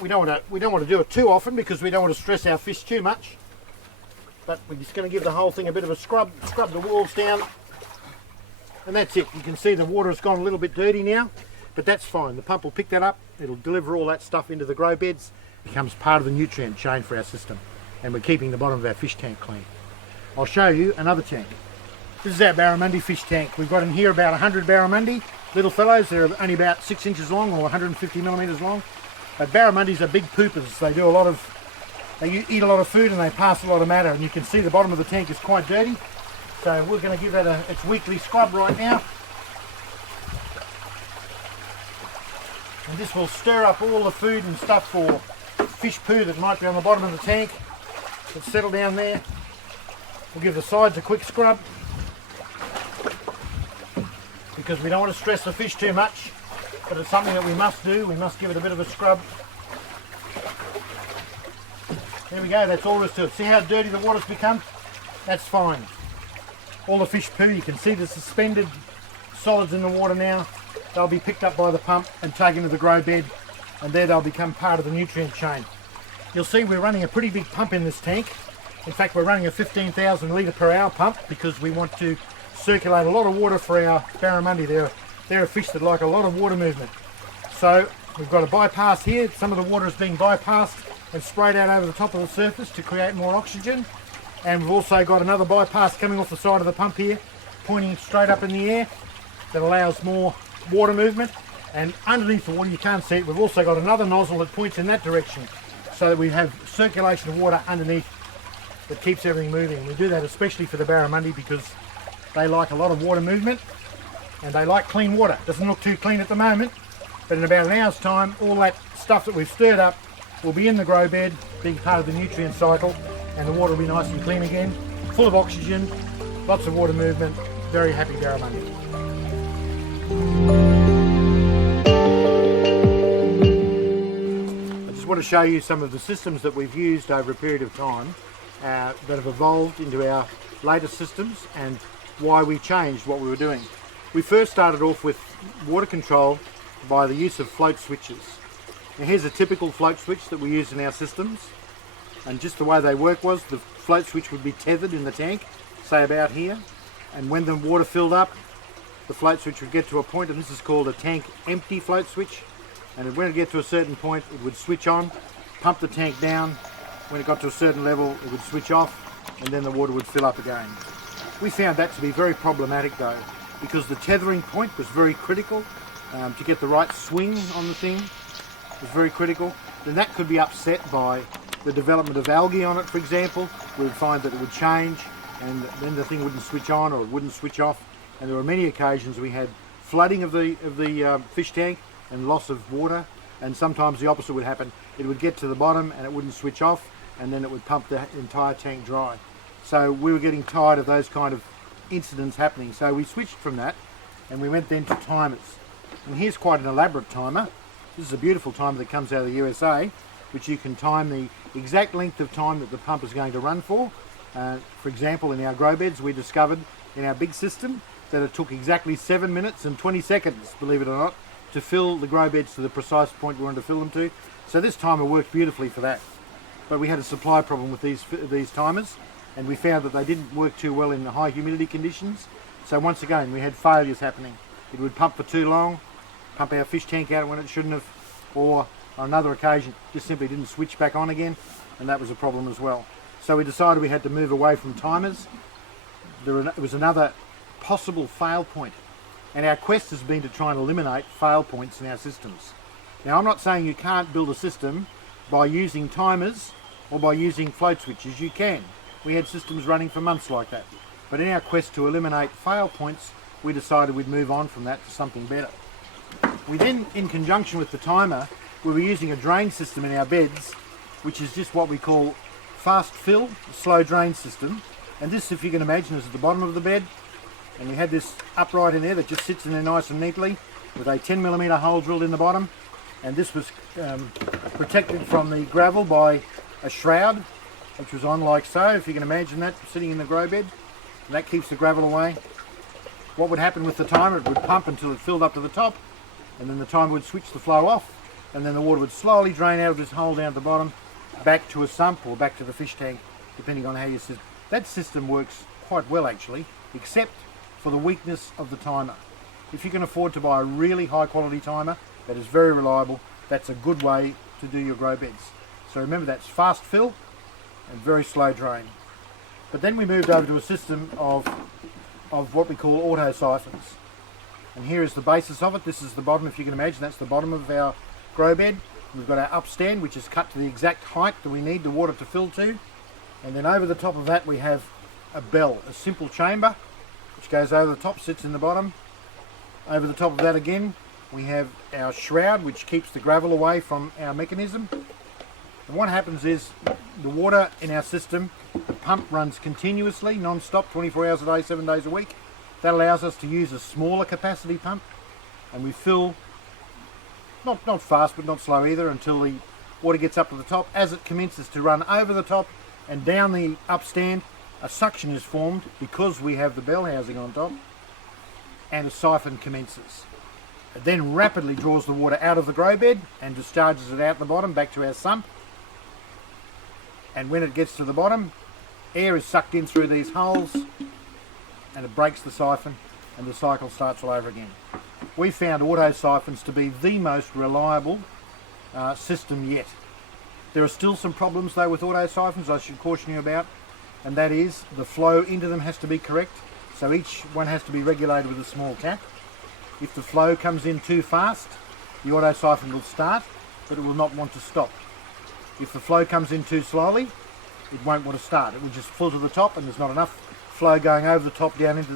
We don't want to do it too often because we don't want to stress our fish too much. But we're just going to give the whole thing a bit of a scrub the walls down. And that's it. You can see the water has gone a little bit dirty now, but that's fine. The pump will pick that up. It'll deliver all that stuff into the grow beds. It becomes part of the nutrient chain for our system. And we're keeping the bottom of our fish tank clean. I'll show you another tank. This is our barramundi fish tank. We've got in here about 100 barramundi, little fellows. They're only about 6 inches long or 150 millimeters long. But barramundis are big poopers. They eat a lot of food and they pass a lot of matter. And you can see the bottom of the tank is quite dirty. So we're going to give that its weekly scrub right now. And this will stir up all the food and stuff for fish poo that might be on the bottom of the tank. It'll settle down there. We'll give the sides a quick scrub because we don't want to stress the fish too much, but it's something that we must do. We must give it a bit of a scrub. There we go, that's all there is to it. See how dirty the water's become? That's fine. All the fish poo, you can see the suspended solids in the water now. They'll be picked up by the pump and taken to the grow bed, and there they'll become part of the nutrient chain. You'll see we're running a pretty big pump in this tank. In fact, we're running a 15,000 litre per hour pump because we want to circulate a lot of water for our barramundi. They're a fish that like a lot of water movement. So we've got a bypass here. Some of the water is being bypassed and sprayed out over the top of the surface to create more oxygen. And we've also got another bypass coming off the side of the pump here, pointing straight up in the air, that allows more water movement. And underneath the water, you can't see it, we've also got another nozzle that points in that direction so that we have circulation of water underneath that keeps everything moving. We do that especially for the barramundi because they like a lot of water movement and they like clean water. It doesn't look too clean at the moment, but in about an hour's time, all that stuff that we've stirred up will be in the grow bed, being part of the nutrient cycle, and the water will be nice and clean again, full of oxygen, lots of water movement, very happy barramundi. I just want to show you some of the systems that we've used over a period of time that have evolved into our latest systems and why we changed what we were doing. We first started off with water control by the use of float switches. Now here's a typical float switch that we use in our systems, and just the way they work was the float switch would be tethered in the tank, say about here, and when the water filled up, the float switch would get to a point, and this is called a tank empty float switch, and when it get to a certain point it would switch on, pump the tank down. When it got to a certain level it would switch off and then the water would fill up again. We found that to be very problematic though, because the tethering point was very critical. To get the right swing on the thing was very critical. Then that could be upset by the development of algae on it, for example. We would find that it would change and then the thing wouldn't switch on or it wouldn't switch off. And there were many occasions we had flooding of the fish tank and loss of water, and sometimes the opposite would happen. It would get to the bottom and it wouldn't switch off, and then it would pump the entire tank dry. So we were getting tired of those kind of incidents happening. So we switched from that and we went then to timers. And here's quite an elaborate timer. This is a beautiful timer that comes out of the USA, which you can time the exact length of time that the pump is going to run for. For example, in our grow beds, we discovered in our big system that it took exactly 7 minutes and 20 seconds, believe it or not, to fill the grow beds to the precise point we wanted to fill them to. So this timer worked beautifully for that. But we had a supply problem with these timers, and we found that they didn't work too well in the high humidity conditions. So once again, we had failures happening. It would pump for too long, pump our fish tank out when it shouldn't have, or on another occasion, just simply didn't switch back on again, and that was a problem as well. So we decided we had to move away from timers. it was another possible fail point. And our quest has been to try and eliminate fail points in our systems. Now, I'm not saying you can't build a system by using timers or by using float switches. You can. We had systems running for months like that. But in our quest to eliminate fail points, we decided we'd move on from that to something better. We then, in conjunction with the timer, we were using a drain system in our beds, which is just what we call fast fill, slow drain system. And this, if you can imagine, is at the bottom of the bed. And we had this upright in there that just sits in there nice and neatly with a 10mm hole drilled in the bottom. And this was protected from the gravel by a shroud, which was on like so, if you can imagine that, sitting in the grow bed. And that keeps the gravel away. What would happen with the timer, it would pump until it filled up to the top, and then the timer would switch the flow off, and then the water would slowly drain out of this hole down at the bottom, back to a sump or back to the fish tank, depending on how you system. That system works quite well actually, except for the weakness of the timer. If you can afford to buy a really high quality timer that is very reliable, that's a good way to do your grow beds. So remember, that's fast fill and very slow drain. But then we moved over to a system of what we call auto siphons. And here is the basis of it. This is the bottom, if you can imagine, that's the bottom of our grow bed. We've got our upstand, which is cut to the exact height that we need the water to fill to. And then over the top of that we have a bell, a simple chamber, which goes over the top, sits in the bottom. Over the top of that again, we have our shroud, which keeps the gravel away from our mechanism. And what happens is the water in our system, the pump runs continuously, non-stop, 24 hours a day, 7 days a week. That allows us to use a smaller capacity pump, and we fill, not fast but not slow either, until the water gets up to the top. As it commences to run over the top and down the upstand, a suction is formed because we have the bell housing on top, and a siphon commences. It then rapidly draws the water out of the grow bed and discharges it out the bottom back to our sump. And when it gets to the bottom, air is sucked in through these holes and it breaks the siphon and the cycle starts all over again. We found auto siphons to be the most reliable system yet. There are still some problems though with auto siphons I should caution you about, and that is the flow into them has to be correct. So each one has to be regulated with a small cap. If the flow comes in too fast, the auto siphon will start, but it will not want to stop. If the flow comes in too slowly, it won't want to start. It will just fill to the top, and there's not enough flow going over the top down into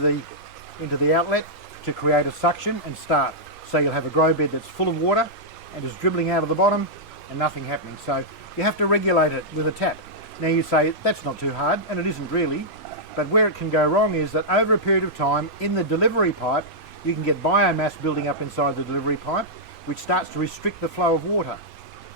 the outlet to create a suction and start. So you'll have a grow bed that's full of water and is dribbling out of the bottom and nothing happening. So you have to regulate it with a tap. Now you say that's not too hard, and it isn't really, but where it can go wrong is that over a period of time in the delivery pipe, you can get biomass building up inside the delivery pipe, which starts to restrict the flow of water.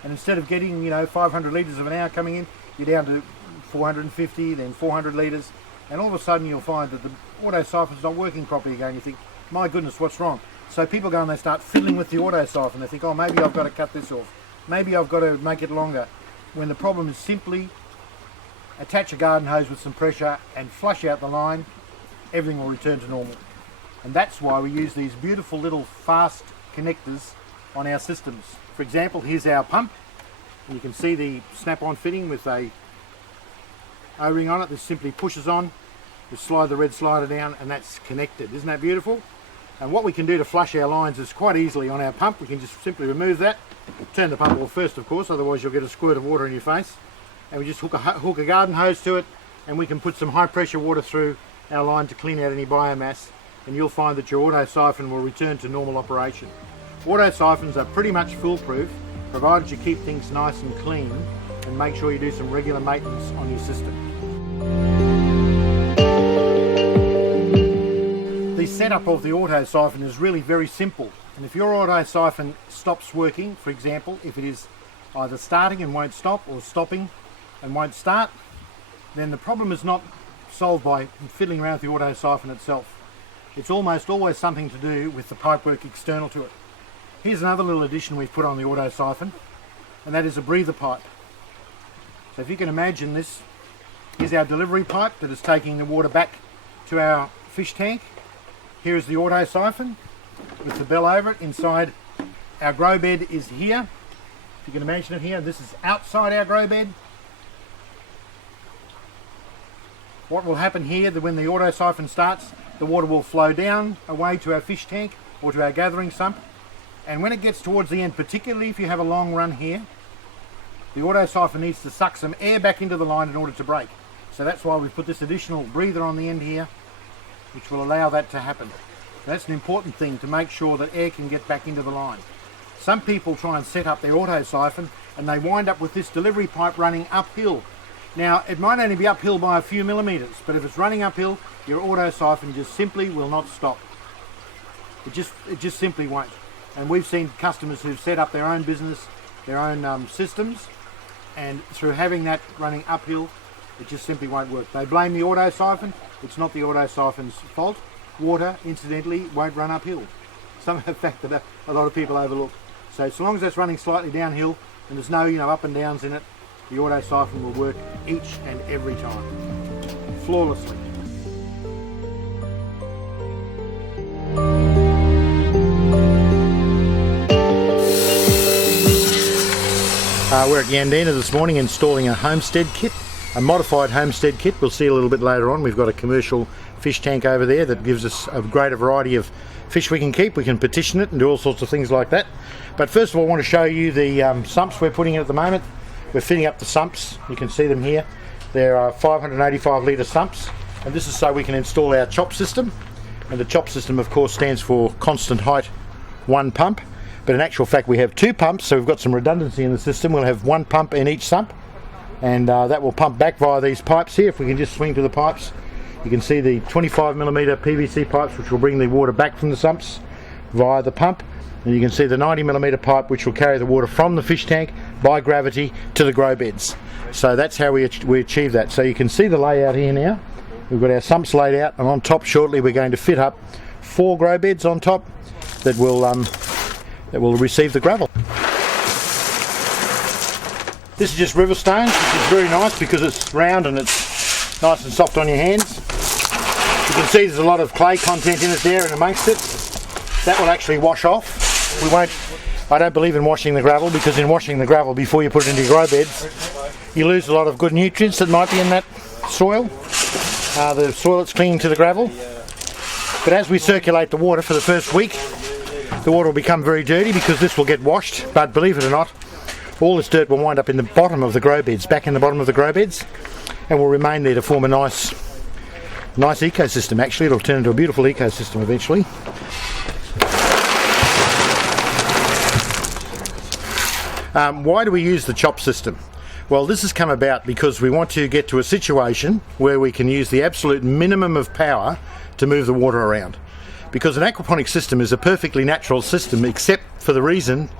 And instead of getting 500 litres of an hour coming in, you're down to 450, then 400 litres, and all of a sudden you'll find that the auto siphon's not working properly again. You think, my goodness, what's wrong? So people go and they start fiddling with the auto siphon. They think, oh, maybe I've got to cut this off. Maybe I've got to make it longer. When the problem is simply attach a garden hose with some pressure and flush out the line, everything will return to normal. And that's why we use these beautiful little fast connectors on our systems. For example, here's our pump. You can see the snap-on fitting with a O-ring on it. This simply pushes on. You slide the red slider down and that's connected. Isn't that beautiful? And what we can do to flush our lines is quite easily on our pump. We can just simply remove that. Turn the pump off first, of course, otherwise you'll get a squirt of water in your face. And we just hook a garden hose to it, and we can put some high pressure water through our line to clean out any biomass, and you'll find that your auto siphon will return to normal operation. Auto siphons are pretty much foolproof, provided you keep things nice and clean and make sure you do some regular maintenance on your system. The setup of the auto siphon is really very simple, and if your auto siphon stops working, for example, if it is either starting and won't stop or stopping and won't start, then the problem is not solved by fiddling around with the auto siphon itself. It's almost always something to do with the pipework external to it. Here's another little addition we've put on the auto siphon, and that is a breather pipe. So if you can imagine this, here's our delivery pipe that is taking the water back to our fish tank. Here is the auto siphon with the bell over it. Inside our grow bed is here. If you can imagine it here, this is outside our grow bed. What will happen here, that when the auto siphon starts, the water will flow down away to our fish tank or to our gathering sump. And when it gets towards the end, particularly if you have a long run here, the auto siphon needs to suck some air back into the line in order to break. So that's why we've put this additional breather on the end here, which will allow that to happen. That's an important thing, to make sure that air can get back into the line. Some people try and set up their auto siphon and they wind up with this delivery pipe running uphill. Now, it might only be uphill by a few millimetres, but if it's running uphill, your auto siphon just simply will not stop. It just simply won't. And we've seen customers who've set up their own business, their own systems, and through having that running uphill, it just simply won't work. They blame the auto siphon. It's not the auto siphon's fault. Water, incidentally, won't run uphill. Some fact that a lot of people overlook. So long as that's running slightly downhill and there's no up and downs in it, the auto siphon will work each and every time, flawlessly. We're at Yandina this morning installing a homestead kit, a modified homestead kit. We'll see a little bit later on. We've got a commercial fish tank over there that gives us a greater variety of fish we can keep. We can partition it and do all sorts of things like that. But first of all, I want to show you the sumps we're putting in at the moment. We're fitting up the sumps. You can see them here. They're 585 litre sumps, and this is so we can install our chop system. And the chop system, of course, stands for constant height one pump. But in actual fact, we have two pumps, so we've got some redundancy in the system. We'll have one pump in each sump, and that will pump back via these pipes here. If we can just swing to the pipes, you can see the 25mm PVC pipes, which will bring the water back from the sumps via the pump. And you can see the 90mm pipe, which will carry the water from the fish tank by gravity to the grow beds. So that's how we achieve that. So you can see the layout here now. We've got our sumps laid out, and on top shortly we're going to fit up 4 grow beds on top that will receive the gravel. This is just river stones, which is very nice because it's round and it's nice and soft on your hands. You can see there's a lot of clay content in it there and amongst it. That will actually wash off. I don't believe in washing the gravel, because in washing the gravel before you put it into your grow beds, you lose a lot of good nutrients that might be in that soil, the soil that's clinging to the gravel. But as we circulate the water for the first week, the water will become very dirty because this will get washed. But believe it or not, all this dirt will wind up in the bottom of the grow beds, back in the bottom of the grow beds, and will remain there to form a nice ecosystem. Actually, it'll turn into a beautiful ecosystem eventually. Why do we use the chop system? Well, this has come about because we want to get to a situation where we can use the absolute minimum of power to move the water around. Because an aquaponic system is a perfectly natural system, except for the reason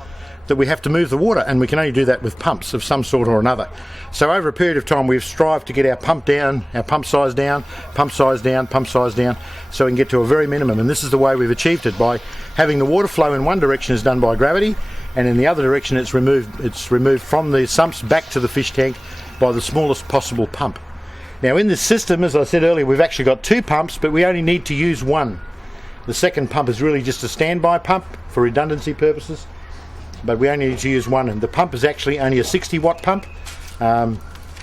that we have to move the water, and we can only do that with pumps of some sort or another. So over a period of time, we've strived to get our pump down, our pump size down, pump size down, pump size down, so we can get to a very minimum. And this is the way we've achieved it, by having the water flow in one direction is done by gravity, and in the other direction it's removed from the sumps back to the fish tank by the smallest possible pump. Now in this system, as I said earlier, we've actually got 2 pumps, but we only need to use one. The second pump is really just a standby pump for redundancy purposes, but we only need to use one, and the pump is actually only a 60 watt pump,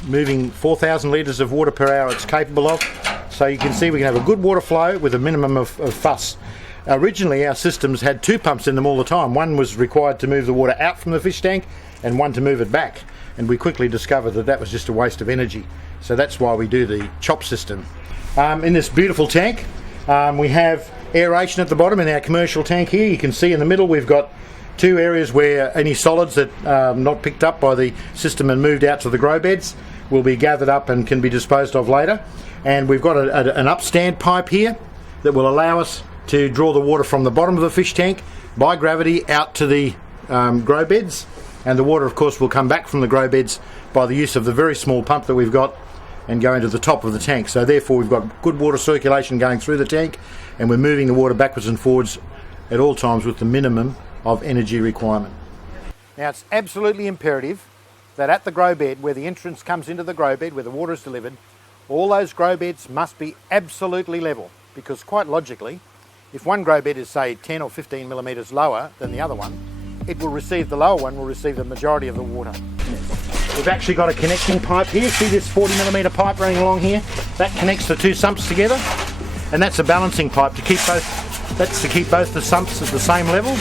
moving 4,000 litres of water per hour it's capable of. So you can see we can have a good water flow with a minimum of fuss. Originally our systems had 2 pumps in them all the time. One was required to move the water out from the fish tank and one to move it back, and we quickly discovered that that was just a waste of energy. So that's why we do the chop system. In this beautiful tank, we have aeration at the bottom in our commercial tank here. You can see in the middle we've got 2 areas where any solids that are not picked up by the system and moved out to the grow beds will be gathered up and can be disposed of later. And we've got an upstand pipe here that will allow us to draw the water from the bottom of the fish tank by gravity out to the grow beds, and the water of course will come back from the grow beds by the use of the very small pump that we've got and go into the top of the tank. So therefore we've got good water circulation going through the tank, and we're moving the water backwards and forwards at all times with the minimum of energy requirement. Now it's absolutely imperative that at the grow bed, where the entrance comes into the grow bed, where the water is delivered, all those grow beds must be absolutely level, because quite logically, if one grow bed is say 10 or 15 millimetres lower than the other one, the lower one will receive the majority of the water. We've actually got a connecting pipe here. See this 40mm pipe running along here? That connects the two sumps together, and that's a balancing pipe to keep both the sumps at the same level.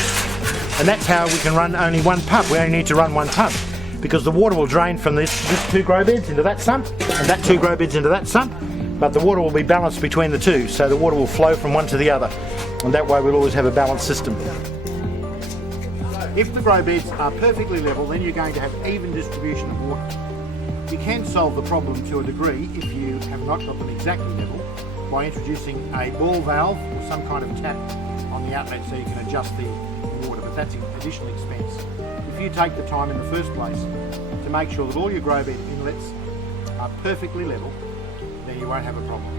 And that's how we can run only one pump. We only need to run one pump because the water will drain from this two grow beds into that sump and that two grow beds into that sump, but the water will be balanced between the two, so the water will flow from one to the other, and that way we'll always have a balanced system. If the grow beds are perfectly level, then you're going to have even distribution of water. You can solve the problem to a degree if you have not got them exactly level by introducing a ball valve or some kind of tap on the outlet so you can adjust the water, but that's an additional expense. If you take the time in the first place to make sure that all your grow bed inlets are perfectly level, then you won't have a problem.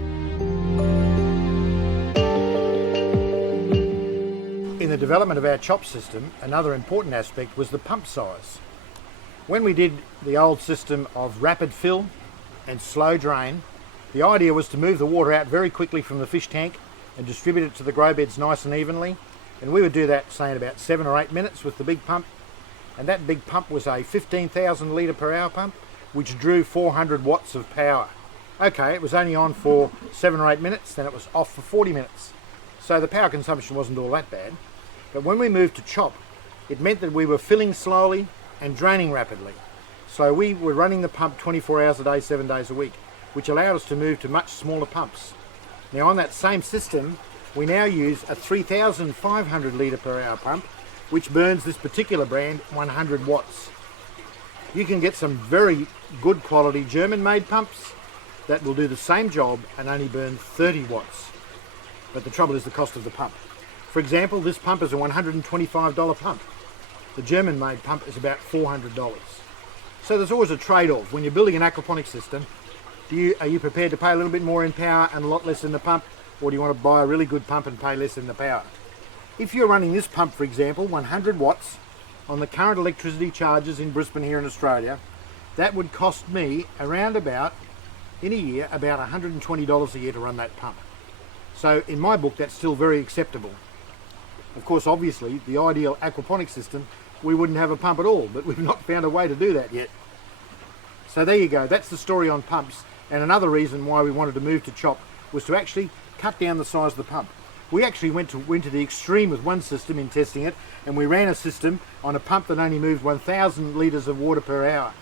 In the development of our chop system, another important aspect was the pump size. When we did the old system of rapid fill and slow drain, the idea was to move the water out very quickly from the fish tank and distribute it to the grow beds nice and evenly. And we would do that, say, in about 7 or 8 minutes with the big pump. And that big pump was a 15,000 litre per hour pump, which drew 400 watts of power. Okay, it was only on for 7 or 8 minutes, then it was off for 40 minutes. So the power consumption wasn't all that bad. But when we moved to chop, it meant that we were filling slowly and draining rapidly. So we were running the pump 24 hours a day, 7 days a week, which allowed us to move to much smaller pumps. Now on that same system, we now use a 3,500 litre per hour pump, which burns this particular brand 100 watts. You can get some very good quality German-made pumps that will do the same job and only burn 30 watts. But the trouble is the cost of the pump. For example, this pump is a $125 pump. The German-made pump is about $400. So there's always a trade-off. When you're building an aquaponic system, are you prepared to pay a little bit more in power and a lot less in the pump, or do you want to buy a really good pump and pay less in the power? If you're running this pump, for example, 100 watts, on the current electricity charges in Brisbane here in Australia, that would cost me around about, in a year, about $120 a year to run that pump. So in my book, that's still very acceptable. Of course, obviously, the ideal aquaponic system, we wouldn't have a pump at all, but we've not found a way to do that yet. So there you go, that's the story on pumps. And another reason why we wanted to move to chop was to actually cut down the size of the pump. We actually went to the extreme with one system in testing it, and we ran a system on a pump that only moved 1,000 litres of water per hour.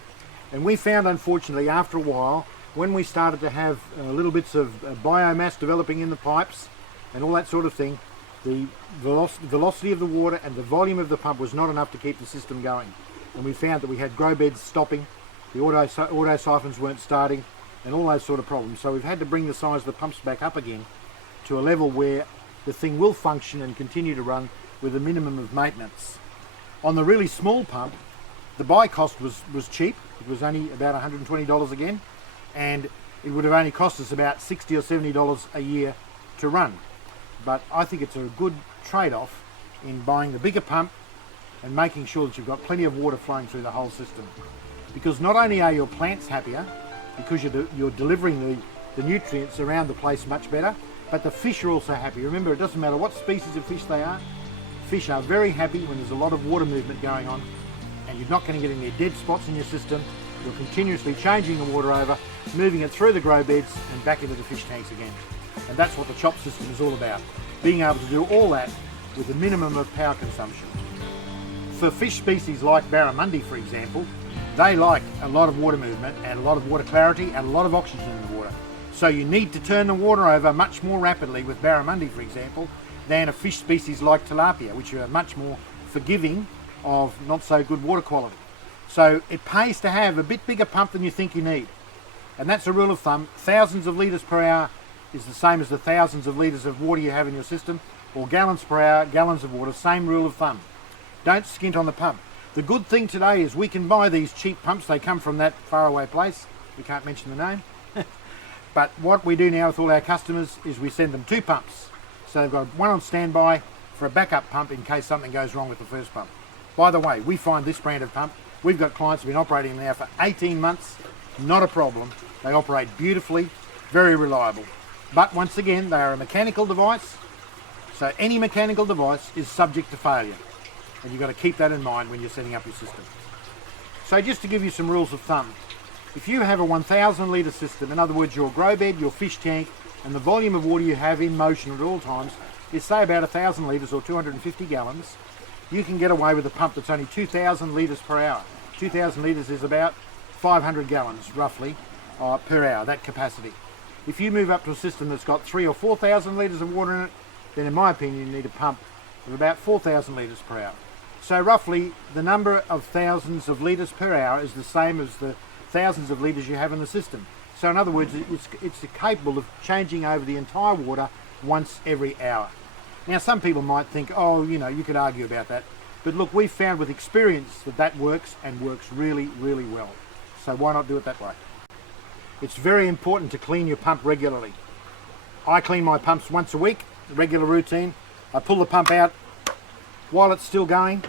And we found, unfortunately, after a while, when we started to have little bits of biomass developing in the pipes and all that sort of thing, the velocity of the water and the volume of the pump was not enough to keep the system going. And we found that we had grow beds stopping, the auto siphons weren't starting, and all those sort of problems. So we've had to bring the size of the pumps back up again to a level where the thing will function and continue to run with a minimum of maintenance. On the really small pump, the buy cost was cheap. It was only about $120 again, and it would have only cost us about $60 or $70 a year to run. But I think it's a good trade-off in buying the bigger pump and making sure that you've got plenty of water flowing through the whole system. Because not only are your plants happier, because you're delivering the nutrients around the place much better, but the fish are also happy. Remember, it doesn't matter what species of fish they are. Fish are very happy when there's a lot of water movement going on, and you're not going to get any dead spots in your system. You're continuously changing the water over, moving it through the grow beds and back into the fish tanks again. And that's what the chop system is all about, being able to do all that with a minimum of power consumption. For fish species like barramundi, for example, they like a lot of water movement and a lot of water clarity and a lot of oxygen in the water. So you need to turn the water over much more rapidly with barramundi, for example, than a fish species like tilapia, which are much more forgiving of not so good water quality. So it pays to have a bit bigger pump than you think you need. And that's a rule of thumb. Thousands of litres per hour is the same as the thousands of litres of water you have in your system, or gallons per hour, gallons of water, same rule of thumb. Don't skint on the pump. The good thing today is we can buy these cheap pumps. They come from that faraway place. We can't mention the name. But what we do now with all our customers is we send them 2 pumps. So they've got one on standby for a backup pump in case something goes wrong with the first pump. By the way, we find this brand of pump, we've got clients who've been operating now for 18 months, not a problem. They operate beautifully, very reliable. But once again, they are a mechanical device, so any mechanical device is subject to failure. And you've got to keep that in mind when you're setting up your system. So just to give you some rules of thumb, if you have a 1,000 litre system, in other words your grow bed, your fish tank and the volume of water you have in motion at all times is say about 1,000 litres or 250 gallons, you can get away with a pump that's only 2,000 litres per hour. 2,000 litres is about 500 gallons roughly per hour, that capacity. If you move up to a system that's got 3,000 or 4,000 litres of water in it, then in my opinion you need a pump of about 4,000 litres per hour. So roughly the number of thousands of litres per hour is the same as the thousands of litres you have in the system. So in other words, it's capable of changing over the entire water once every hour. Now some people might think, oh, you know, you could argue about that. But look, we've found with experience that that works and works really, really well. So why not do it that way? It's very important to clean your pump regularly. I clean my pumps once a week, a regular routine. I pull the pump out while it's still going.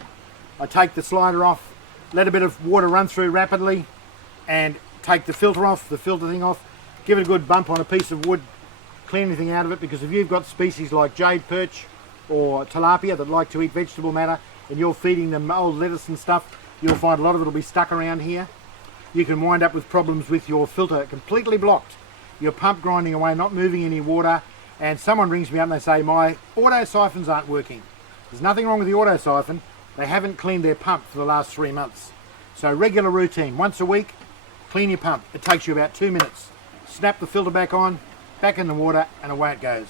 I take the slider off, let a bit of water run through rapidly, and take the filter off, the filter thing off, give it a good bump on a piece of wood, clean anything out of it, because if you've got species like jade perch or tilapia that like to eat vegetable matter and you're feeding them old lettuce and stuff, you'll find a lot of it will be stuck around here. You can wind up with problems with your filter completely blocked, your pump grinding away, not moving any water, and someone rings me up and they say, my auto siphons aren't working. There's nothing wrong with the auto siphon, they haven't cleaned their pump for the last 3 months. So regular routine, once a week, clean your pump. It takes you about 2 minutes. Snap the filter back on, back in the water, and away it goes.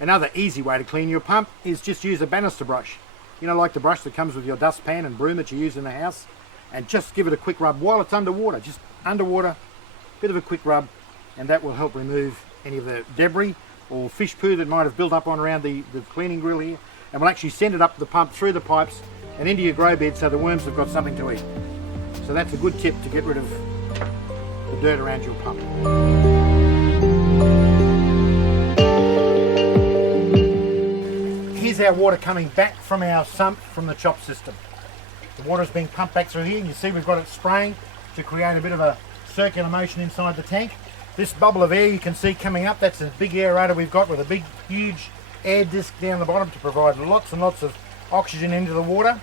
Another easy way to clean your pump is just use a banister brush. You know, like the brush that comes with your dustpan and broom that you use in the house, and just give it a quick rub while it's underwater. Just underwater, bit of a quick rub, and that will help remove any of the debris or fish poo that might have built up on around the cleaning grill here, and will actually send it up the pump through the pipes and into your grow bed so the worms have got something to eat. So that's a good tip to get rid of the dirt around your pump. Here's our water coming back from our sump from the chop system. The water is being pumped back through here, and you see we've got it spraying to create a bit of a circular motion inside the tank. This bubble of air you can see coming up, that's a big aerator we've got with a big, huge air disc down the bottom to provide lots and lots of oxygen into the water.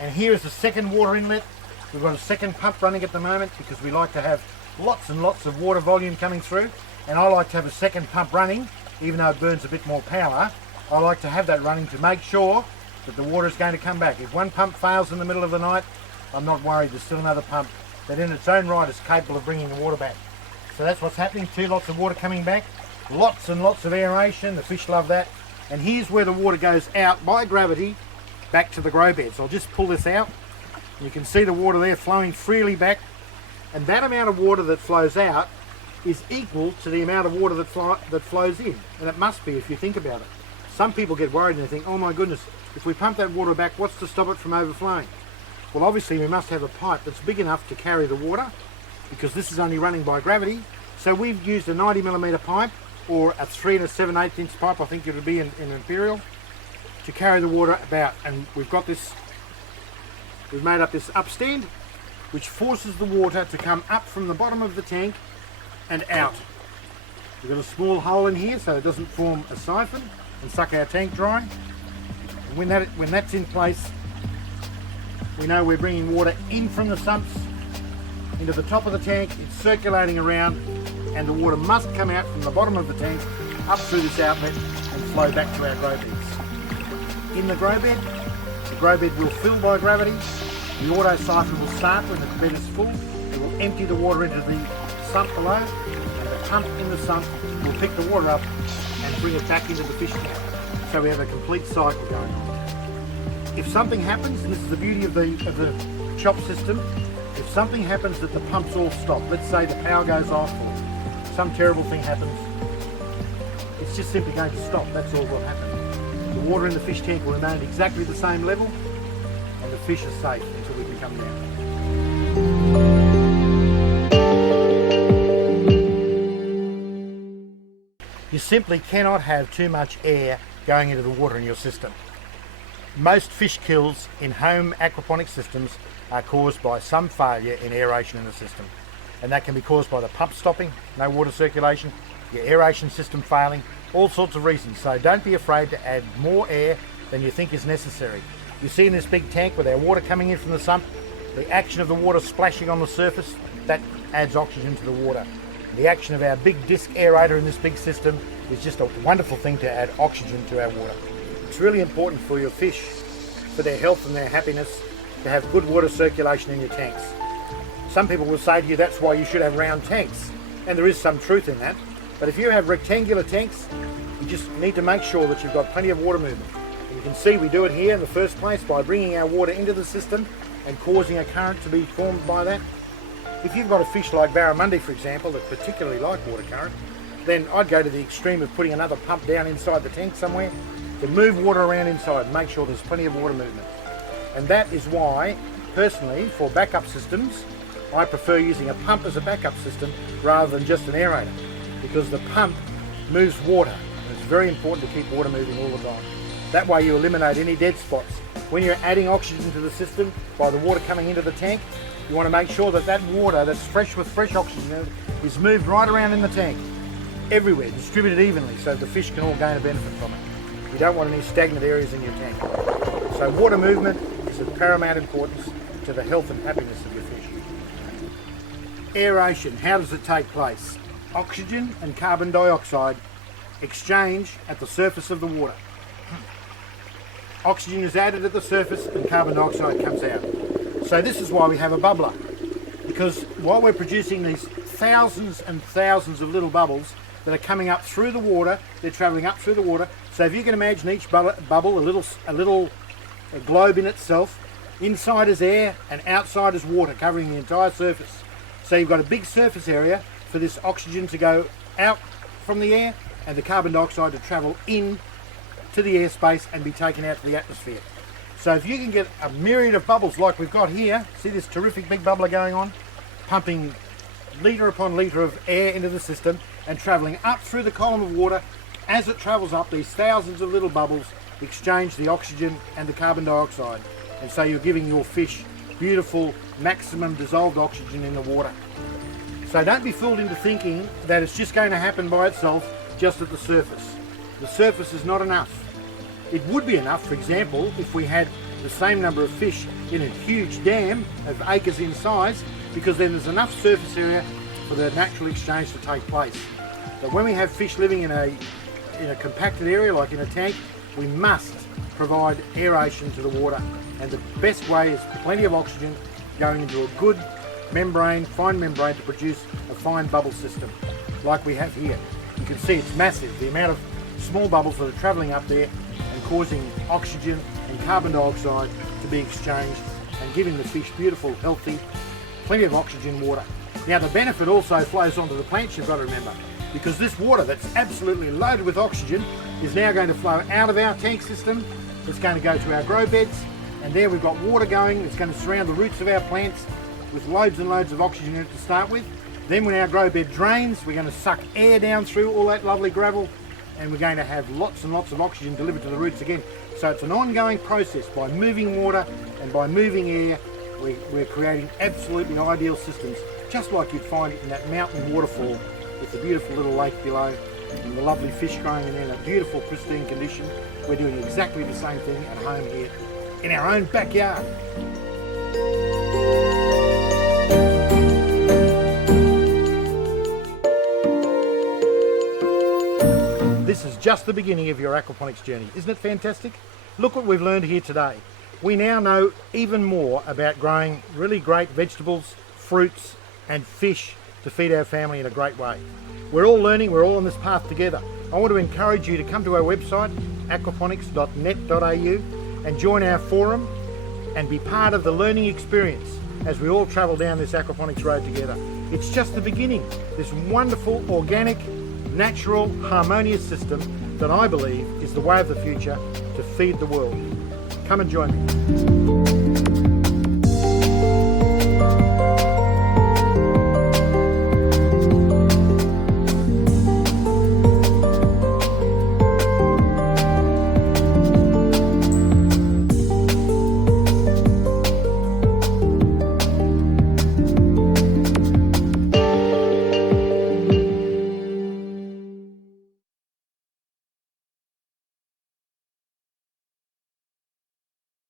And here is the second water inlet. We've got a second pump running at the moment because we like to have lots and lots of water volume coming through, and I like to have a second pump running, even though it burns a bit more power. I like to have that running to make sure that the water is going to come back. If one pump fails in the middle of the night, I'm not worried, there's still another pump that in its own right is capable of bringing the water back. So that's what's happening, 2 lots of water coming back, lots and lots of aeration, the fish love that. And here's where the water goes out by gravity back to the grow bed. So I'll just pull this out. You can see the water there flowing freely back, and that amount of water that flows out is equal to the amount of water that flows in, and it must be if you think about it. Some people get worried and they think, oh my goodness, if we pump that water back, what's to stop it from overflowing? Well, obviously we must have a pipe that's big enough to carry the water, because this is only running by gravity. So we've used a 90mm pipe, or a 3 7/8 inch pipe, I think it would be in Imperial, to carry the water about. And we've got this, we've made up this upstand which forces the water to come up from the bottom of the tank and out. We've got a small hole in here so it doesn't form a siphon and suck our tank dry. And when that's in place, we know we're bringing water in from the sumps into the top of the tank. It's circulating around, and the water must come out from the bottom of the tank up through this outlet and flow back to our grow beds. In the grow bed will fill by gravity. The auto siphon will start when the bed is full. It will empty the water into the sump below, and the pump in the sump will pick the water up and bring it back into the fish tank. So we have a complete cycle going on. If something happens, and this is the beauty of the chop system, if something happens that the pumps all stop, let's say the power goes off or some terrible thing happens, it's just simply going to stop. That's all will happen. The water in the fish tank will remain at exactly the same level, and the fish are safe until we can come down. You simply cannot have too much air going into the water in your system. Most fish kills in home aquaponic systems are caused by some failure in aeration in the system, and that can be caused by the pump stopping, no water circulation, your aeration system failing, all sorts of reasons. So don't be afraid to add more air than you think is necessary. You see in this big tank with our water coming in from the sump, The action of the water splashing on the surface, that adds oxygen to the water. The action of our big disc aerator in this big system is just a wonderful thing to add oxygen to our water. It's really important for your fish, for their health and their happiness, to have good water circulation in your tanks. Some people will say to you that's why you should have round tanks, and there is some truth in that. But if you have rectangular tanks, you just need to make sure that you've got plenty of water movement. And you can see we do it here in the first place by bringing our water into the system and causing a current to be formed by that. If you've got a fish like barramundi, for example, that particularly like water current, then I'd go to the extreme of putting another pump down inside the tank somewhere to move water around inside and make sure there's plenty of water movement. And that is why, personally, for backup systems, I prefer using a pump as a backup system rather than just an aerator, because the pump moves water. And it's very important to keep water moving all the time. That way you eliminate any dead spots. When you're adding oxygen to the system by the water coming into the tank, you want to make sure that that water that's fresh with fresh oxygen in it is moved right around in the tank, everywhere, distributed evenly so the fish can all gain a benefit from it. You don't want any stagnant areas in your tank. So water movement is of paramount importance to the health and happiness of your fish. Aeration, how does it take place? Oxygen and carbon dioxide exchange at the surface of the water. Oxygen is added at the surface and carbon dioxide comes out. So this is why we have a bubbler, because while we're producing these thousands and thousands of little bubbles that are coming up through the water, they're travelling up through the water. So if you can imagine each bubble a little globe in itself, inside is air and outside is water covering the entire surface. So you've got a big surface area for this oxygen to go out from the air and the carbon dioxide to travel in to the airspace and be taken out to the atmosphere. So if you can get a myriad of bubbles like we've got here, see this terrific big bubbler going on, pumping litre upon litre of air into the system and travelling up through the column of water. As it travels up, these thousands of little bubbles exchange the oxygen and the carbon dioxide. And so you're giving your fish beautiful maximum dissolved oxygen in the water. So don't be fooled into thinking that it's just going to happen by itself just at the surface. The surface is not enough. It would be enough, for example, if we had the same number of fish in a huge dam of acres in size, because then there's enough surface area for the natural exchange to take place. But when we have fish living in a compacted area, like in a tank, we must provide aeration to the water. And the best way is plenty of oxygen going into a good membrane, fine membrane, to produce a fine bubble system like we have here. You can see it's massive, the amount of small bubbles that are travelling up there and causing oxygen and carbon dioxide to be exchanged and giving the fish beautiful, healthy, plenty of oxygen water. Now the benefit also flows onto the plants, you've got to remember, because this water that's absolutely loaded with oxygen is now going to flow out of our tank system. It's going to go to our grow beds, and there we've got water going. It's going to surround the roots of our plants with loads and loads of oxygen in it to start with. Then when our grow bed drains, we're going to suck air down through all that lovely gravel, and we're going to have lots and lots of oxygen delivered to the roots again. So it's an ongoing process. By moving water and by moving air, we're creating absolutely ideal systems, just like you'd find in that mountain waterfall with the beautiful little lake below and the lovely fish growing in there in a beautiful pristine condition. We're doing exactly the same thing at home here in our own backyard. This is just the beginning of your aquaponics journey. Isn't it fantastic? Look what we've learned here today. We now know even more about growing really great vegetables, fruits and fish to feed our family in a great way. We're all learning, we're all on this path together. I want to encourage you to come to our website, aquaponics.net.au, and join our forum and be part of the learning experience as we all travel down this aquaponics road together. It's just the beginning. This wonderful, organic, natural, harmonious system that I believe is the way of the future to feed the world. Come and join me.